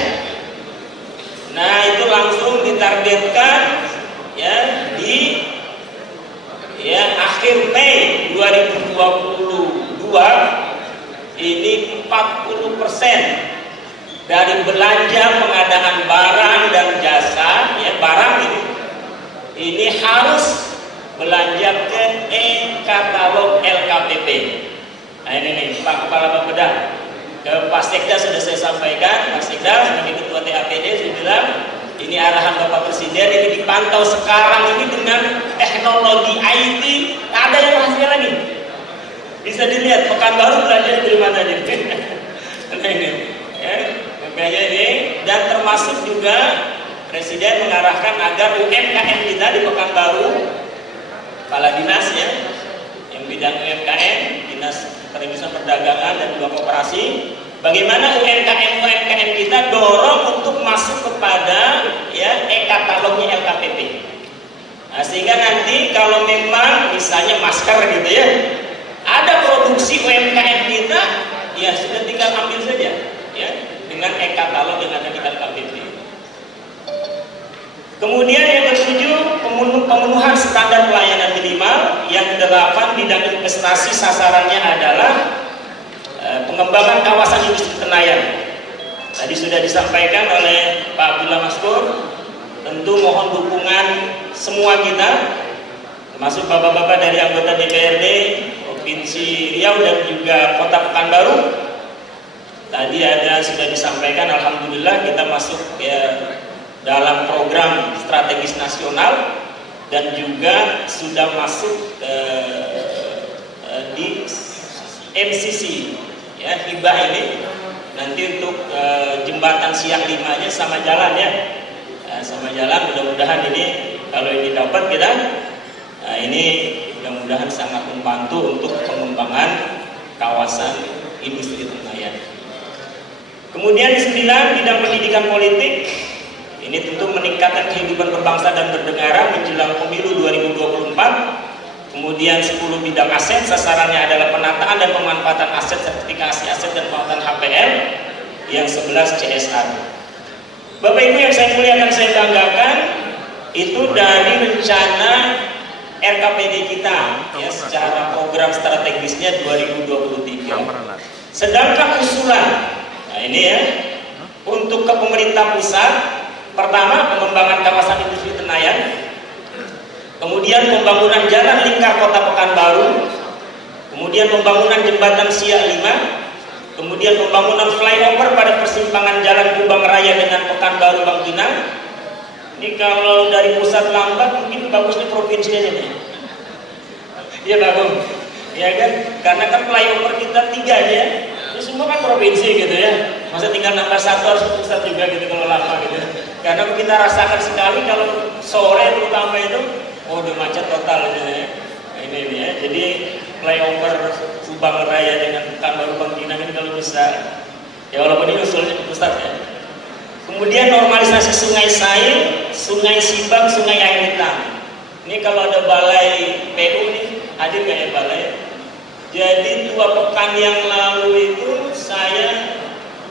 Nah itu langsung ditargetkan ya di akhir Mei 2022 ini 40% dari belanja pengadaan barang dan jasa ya, barang ini harus belanja ke e-katalog LKPP. Nah ini nih Pak Kepala Bapeda, ke Pak Sekda sudah saya sampaikan. Pak Sekda sebagai Ketua TAPD sudah bilang ini arahan Bapak Presiden, ini dipantau sekarang ini dengan teknologi IT, ada yang rahasia lagi. Bisa dilihat Pekanbaru belanja dari mana nih. Nah ini ya, makanya ini, dan termasuk juga Presiden mengarahkan agar UMKM kita di Pekanbaru, kepala dinas ya, yang bidang UMKM, Dinas Perindustrian Perdagangan dan juga Koperasi, bagaimana UMKM kita dorong untuk masuk kepada ya e-katalognya LKPP. Nah, sehingga nanti kalau memang misalnya masker gitu ya, ada produksi UMKM kita, ya sudah tinggal ambil saja ya dengan e-katalog yang ada di LKPP. Kemudian yang ketujuh, pemenuhan standar pelayanan minimal. Yang 8, bidang investasi, sasarannya adalah pengembangan kawasan industri Tenayan. Tadi sudah disampaikan oleh Pak Abdullah Maskur. Tentu mohon dukungan semua kita, termasuk bapak-bapak dari anggota DPRD Provinsi Riau dan juga Kota Pekanbaru. Tadi sudah disampaikan, alhamdulillah kita masuk ya dalam program strategis nasional dan juga sudah masuk di MCC ya, hibah ini nanti untuk jembatan Siak 5-nya sama jalan ya. sama jalan. Mudah-mudahan ini kalau ini dapat kita, ini mudah-mudahan sangat membantu untuk pengembangan kawasan industri Tenayan. Kemudian 9, bidang pendidikan politik. Ini tentu meningkatkan kehidupan berbangsa dan bernegara menjelang pemilu 2024. Kemudian 10, bidang aset, sasarannya adalah penataan dan pemanfaatan aset, sertifikasi aset dan pemanfaatan HPL. Yang 11, CSR. Bapak Ibu yang saya muliakan, saya banggakan, itu dari rencana RKPD kita ya, secara program strategisnya 2023. Sedangkan usulan, nah ini ya, untuk ke pemerintah pusat, pertama pengembangan kawasan industri Tenayan, kemudian pembangunan jalan lingkar kota Pekanbaru, kemudian pembangunan jembatan Siak 5, kemudian pembangunan flyover pada persimpangan jalan Kubang Raya dengan Pekanbaru Bangkinang. Ini kalau dari pusat lambat mungkin bagusnya provinsinya nih. Iya bagus, ya kan? Karena kan flyover kita 3 aja, ini semua kan provinsi gitu ya. Masa tinggal nambah 1 harus pusat juga gitu kalau lama gitu. Karena kita rasakan sekali kalau sore terutama itu, oh udah macet total gitu ya. Ini ya, jadi flyover Kubang Raya dengan Pekanbaru Bangkinang ini kalau bisa, ya walaupun ini usulnya ke pusat ya. Kemudian normalisasi Sungai Sail, Sungai Sibang, Sungai Air Hitam. Ini kalau ada balai PU nih, hadir nggak ya balai? Jadi 2 pekan yang lalu itu saya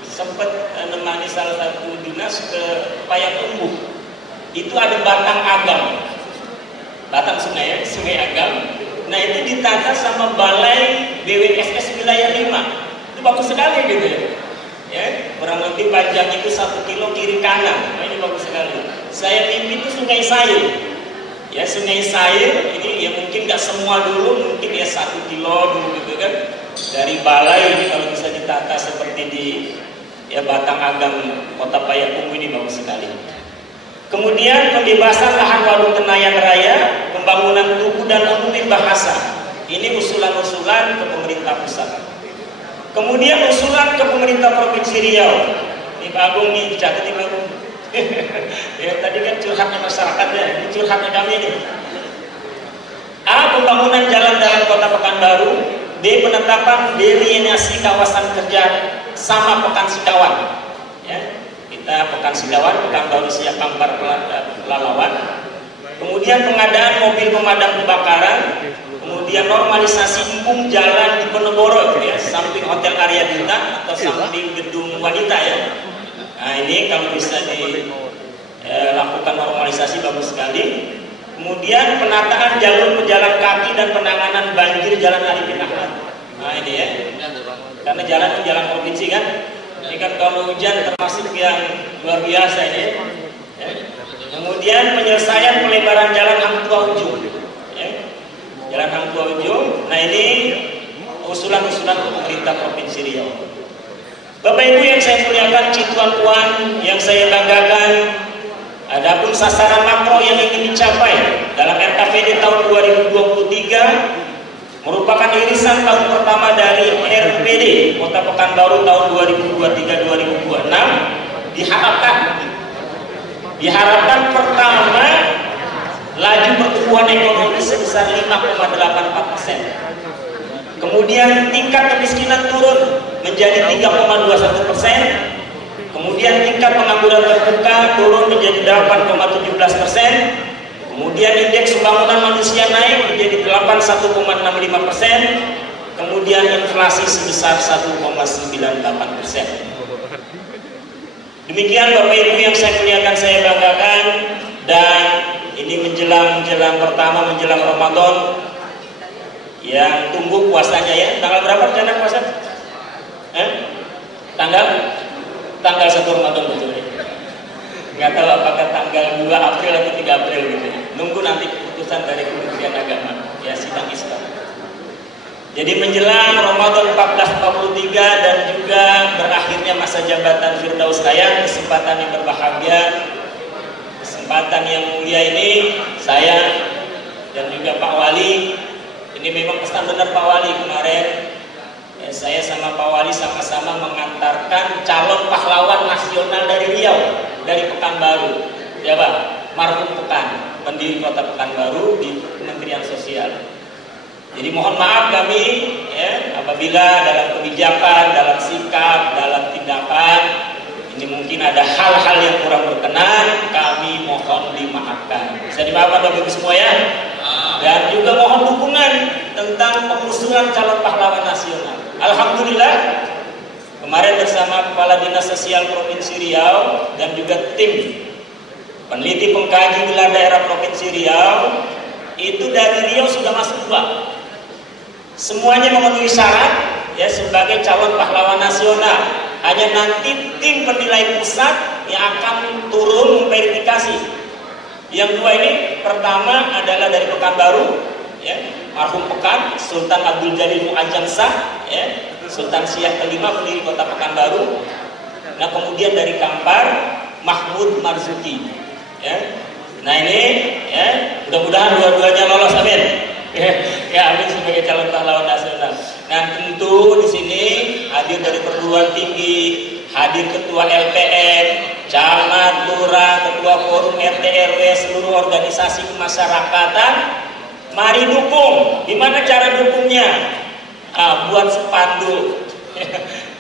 sempat menemani salah satu dinas ke Payakumbuh. Itu ada batang agam, batang sungai ya, Sungai Agam. Nah itu ditata sama balai BWSS wilayah 5. Itu bagus sekali gitu ya. Ya, kurang lebih panjang itu 1 kilo kiri kanan. Nah, ini bagus sekali. Saya pimpin itu Sungai Sail. Ya, Sungai Sail ini ya mungkin nggak semua dulu, mungkin ya 1 kilo dulu gitu kan. Dari balai ini kalau bisa ditata seperti di ya Batang Agam Kota Payakumbuh ini bagus sekali. Kemudian pembebasan lahan waduk Tenayan Raya, pembangunan tugu dan umum bahasa. Ini usulan-usulan ke pemerintah pusat. Kemudian usulan ke pemerintah Provinsi Riau. Ini Pak Agung nih, catat nih Pak Agung. Ya, tadi kan curhatnya masyarakat ya, ini curhatnya kami nih. A. Pembangunan jalan dalam Kota Pekanbaru. B. Penetapan delineasi kawasan kerja sama Pekan Sikawan. Ya. Kita Pekan Sikawan, Pekanbaru, Siak, Kampar, Pelalawan. Kemudian pengadaan mobil pemadam kebakaran, kemudian normalisasi empung jalan di Penegoro ya, samping Hotel Arya Bintang atau samping gedung wanita ya. Nah ini kalau bisa dilakukan normalisasi bagus sekali. Kemudian penataan jalur pejalan kaki dan penanganan banjir Jalan Arifin Ahmad. Nah ini ya, karena jalan provinsi kan. Ini kan kalau hujan termasuk yang luar biasa ini. Ya. Kemudian penyelesaian pelebaran jalan Hang Tua Ujung. Ya. Jalan Hang Tua Ujung. Nah ini usulan-usulan untuk pemerintah Provinsi Riau. Bapak Ibu yang saya muliakan, Cituan Puan yang saya banggakan. Adapun sasaran makro yang ingin dicapai dalam RKPD tahun 2023 merupakan irisan tahun pertama dari RPD Kota Pekanbaru tahun 2023-2026. Diharapkan pertama laju pertumbuhan ekonomi sebesar 5,84%. Kemudian tingkat kemiskinan turun menjadi 3,21%. Kemudian tingkat pengangguran terbuka turun menjadi 8,17%. Kemudian indeks pembangunan manusia naik menjadi 81,65%. Kemudian inflasi sebesar 1,98%. Demikian Bapak Ibu yang saya muliakan, saya banggakan. Dan ini menjelang pertama menjelang Ramadan yang tunggu puasanya ya. Tanggal berapa rencana puasa? Tanggal 1 Ramadan betul ya. Nggak tahu apakah tanggal 2 April atau 3 April gitu ya. Nunggu nanti keputusan dari Kementerian Agama ya, sidang isbat. Jadi menjelang Ramadan 1443 dan juga berakhirnya masa jabatan Firdaus Hayat, kesempatan yang berbahagia, kesempatan yang mulia ini, saya dan juga Pak Wali, ini memang pesan benar Pak Wali kemarin. Saya sama Pak Wali sama-sama mengantarkan calon pahlawan nasional dari Riau, dari Pekanbaru. ya Pak, marhum Pekan, pendiri Kota Pekanbaru di Kementerian Sosial. Jadi mohon maaf kami ya, apabila dalam kebijakan, dalam sikap, dalam tindakan ini mungkin ada hal-hal yang kurang berkenan, kami mohon dimaafkan. Bisa dimaafkan Bapak Ibu semua ya. Dan juga mohon dukungan tentang pengusungan calon pahlawan nasional. Alhamdulillah kemarin bersama Kepala Dinas Sosial Provinsi Riau dan juga tim peneliti pengkaji gelar daerah Provinsi Riau, itu dari Riau sudah masuk 2. Semuanya memenuhi syarat ya sebagai calon pahlawan nasional. Hanya nanti tim penilai pusat yang akan turun memverifikasi. Yang 2 ini pertama adalah dari Pekanbaru, ya, marhum Pekan, Sultan Abdul Jalil Mu'azzam Shah, ya, Sultan Siak kelima pendiri Kota Pekanbaru. Nah kemudian dari Kampar, Mahmud Marzuki, ya. Nah ini, ya, mudah-mudahan dua-duanya lolos, amin. Ya, amin sebagai calon pahlawan nasional. Nah tentu di sini hadir dari perguruan tinggi, hadir ketua LPM, camat, lurah, ketua forum RT RW, seluruh organisasi kemasyarakatan. Mari dukung. Gimana cara dukungnya? Buat spanduk.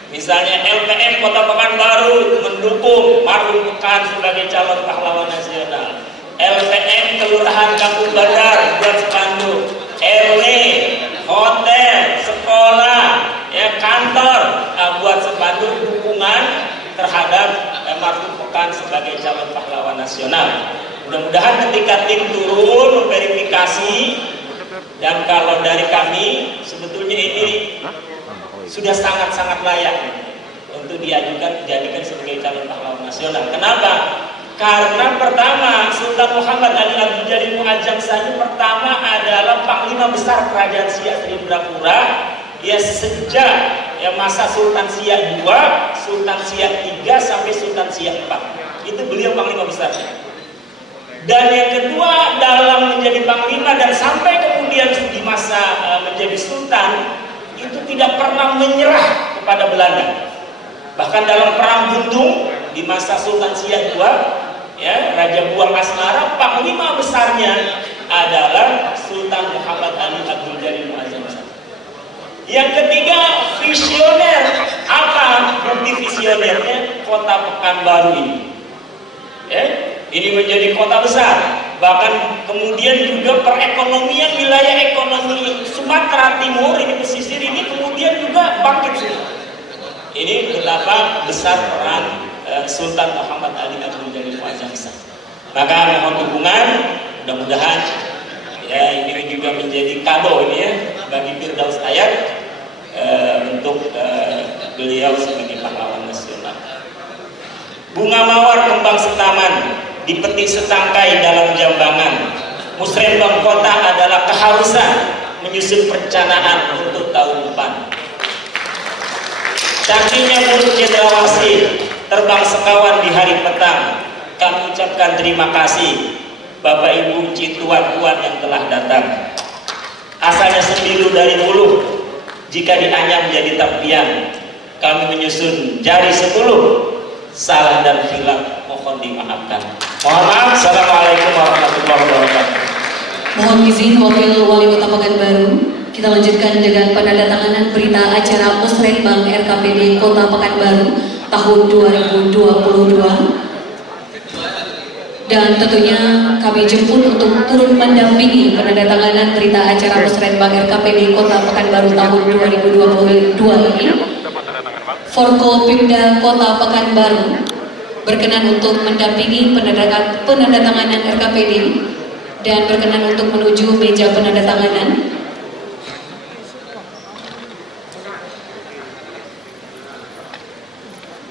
Misalnya LPM Kota Pekanbaru mendukung marhum Pekan sebagai calon pahlawan nasional. LPM Kelurahan Kampung Bandar buat spanduk. RW, hotel, sekolah, ya kantor buat spanduk dukungan terhadap marhum Pekan sebagai calon pahlawan nasional. Mudah-mudahan ketika tim turun memverifikasi, dan kalau dari kami sebetulnya ini sudah sangat-sangat layak untuk dijadikan sebagai calon pahlawan nasional. Kenapa? Karena pertama Sultan Muhammad Ali Abdul Jalil Mu'azzam Shah pertama adalah Panglima Besar Kerajaan Siak Sriindrapura. Ya sejak ya masa Sultan Siak II, Sultan Siak III sampai Sultan Siak IV. Itu beliau Panglima Besar. Dan yang kedua dalam menjadi Panglima dan sampai kemudian di masa menjadi Sultan itu tidak pernah menyerah kepada Belanda. Bahkan dalam Perang Buntung di masa Sultan Siak II, ya, Raja Buang Asmara, Panglima besarnya adalah Sultan Muhammad Ali Abdul Jalil Mu'azzam Shah. Yang ketiga, visioner. Apa bukti visionernya? Kota Pekanbaru ini. Ya, ini menjadi kota besar. Bahkan kemudian juga perekonomian wilayah ekonomi Sumatera Timur ini pesisir ini kemudian juga bangkit semua. Ini betapa besar peran Sultan Muhammad Ali Abdul Jalil Mu'azzam Shah. Maka mohon dukungan, mudah-mudahan ya ini juga menjadi kado ini ya bagi Firdaus Ayat untuk beliau sebagai pahlawan nasional. Bunga mawar kembang setaman, dipetik setangkai dalam jambangan. Musrembang kota adalah keharusan menyusun perencanaan untuk tahun depan. Cantiknya burung cendrawasih terbang sekawan di hari petang. Kami ucapkan terima kasih Bapak Ibu Tuan-tuan yang telah datang. Asalnya sembilu dari Hulu, jika dianyam jadi tapian. Kami menyusun jari 10, salah dan hilaf mohon dimaafkan. Mohon maaf. Assalamualaikum warahmatullahi wabarakatuh. Mohon izin Wakil Wali Kota Pekanbaru, kita lanjutkan dengan penandatanganan berita acara Musrenbang RKPD Kota Pekanbaru tahun 2022. Dan tentunya kami jemput untuk turun mendampingi penandatanganan berita acara Musrenbang RKPD Kota Pekanbaru tahun 2022 ini. Forkopimda Kota Pekanbaru berkenan untuk mendampingi penandatanganan RKPD dan berkenan untuk menuju meja penandatanganan.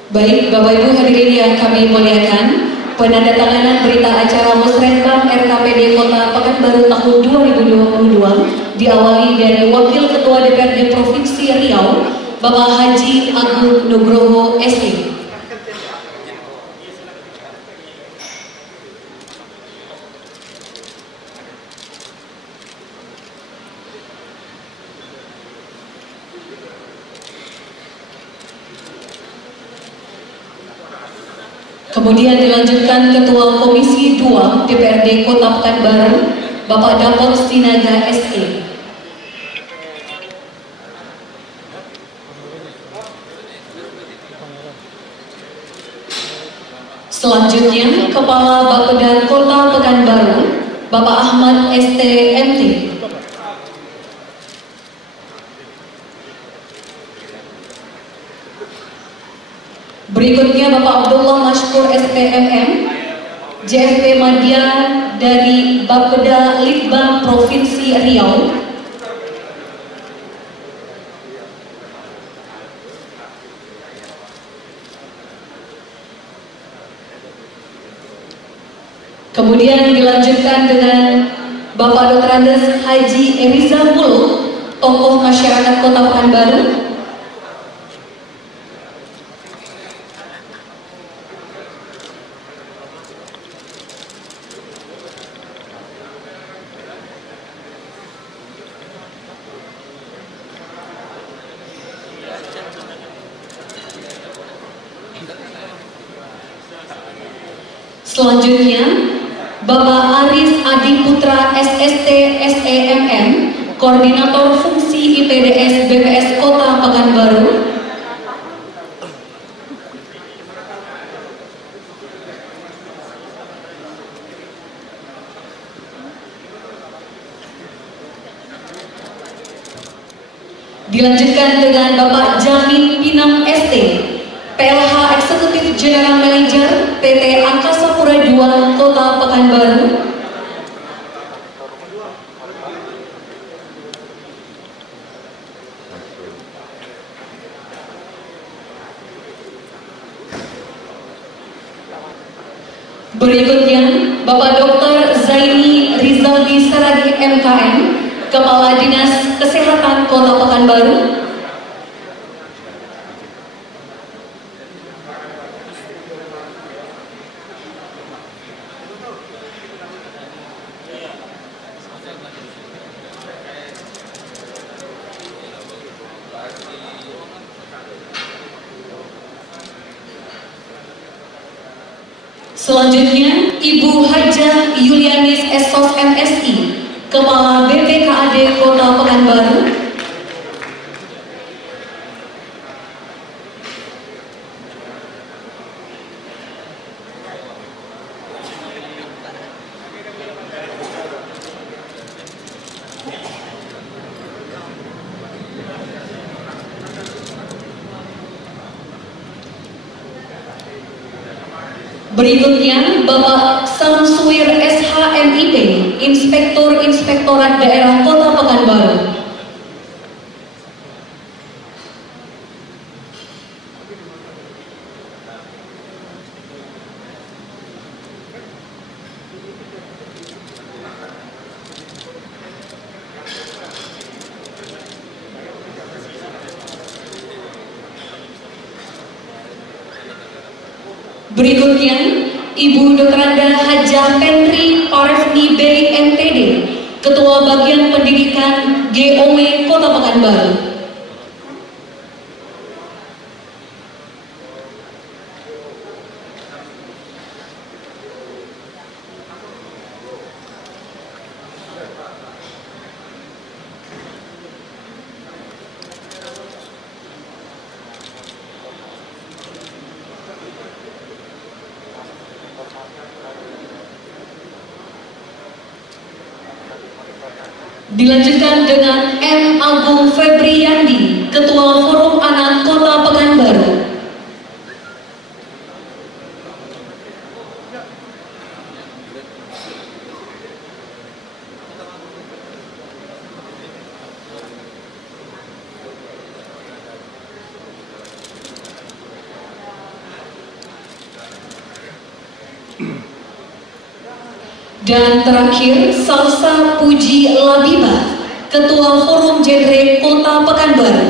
Baik, Bapak Ibu hadirin yang kami muliakan, penandatanganan berita acara Musrenbang RKPD Kota Pekanbaru tahun 2022 diawali dari Wakil Ketua DPRD Provinsi Riau, Bapak Haji Agung Nugroho SE. Kemudian dilanjutkan Ketua Komisi 2 DPRD Kota Pekanbaru, Bapak Dapot Sinaga SE. Selanjutnya, Kepala Bapeda Kota Pekanbaru, Bapak Ahmad STMT. Berikutnya Bapak Abdullah Mashkur STMM, JFP Madya dari Bapeda Litbang Provinsi Riau. Kemudian dilanjutkan dengan Bapak Dr. Andes Haji Eriza Muluk, tokoh masyarakat Kota Pekanbaru. Selanjutnya, Bapak Aris Adi Putra SST SEMM, Koordinator Fungsi IPDS BPS Kota Pekanbaru. Dilanjutkan dengan Bapak Jamin Pinang ST, PLH Eksekutif General Manager PT Angkasa Pura II Kota Pekanbaru. Berikutnya, Bapak Dr. Zaini Rizaldi Saragi MKM, Kepala Dinas Kesehatan Kota Pekanbaru. Selanjutnya, Ibu Hajah Yulianis Esos MSI, Kepala BPKAD Kota Pekanbaru. Berikutnya, Bapak Samsuir SHMIP, Inspektur Inspektorat Daerah Kota Pekanbaru. Berikutnya, Ibu Dr. Hajah Pentri Parfni Bey MTD, Ketua Bagian Pendidikan GOW Kota Pekanbaru. Dilanjutkan dengan M. Agung Febriandi, Ketua Forum Anak Kota Pekanbaru. Dan terakhir, Salsa Puji Labiba, Ketua Forum Genre Kota Pekanbaru.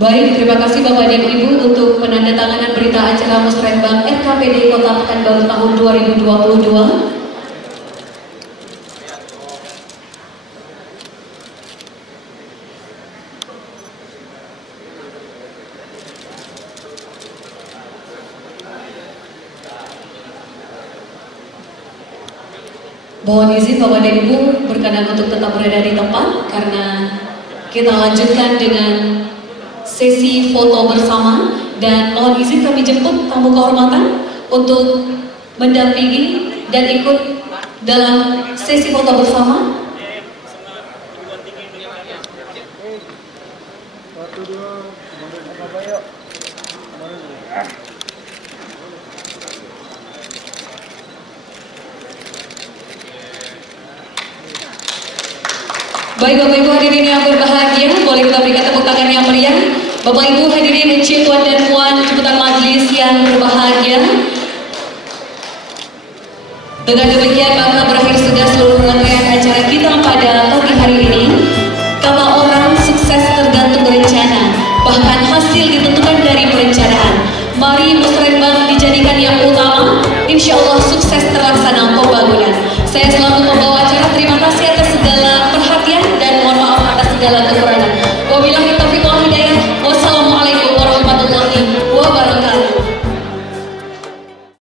Baik, terima kasih Bapak dan Ibu untuk penandatanganan berita acara Musrenbang RKPD Kota Pekanbaru tahun 2022. Mohon izin Bapak dan Ibu berkenan untuk tetap berada di tempat karena kita lanjutkan dengan sesi foto bersama, dan mohon izin kami jemput tamu kehormatan untuk mendampingi dan ikut dalam sesi foto bersama. Baik Bapak Ibu hadirin yang berbahagia, boleh kita berikan tepuk tangan yang meriah. Bapak Ibu hadirin encik tuan dan puan jemputan majelis yang berbahagia. Dengan demikian maka berakhir sudah seluruh rangkaian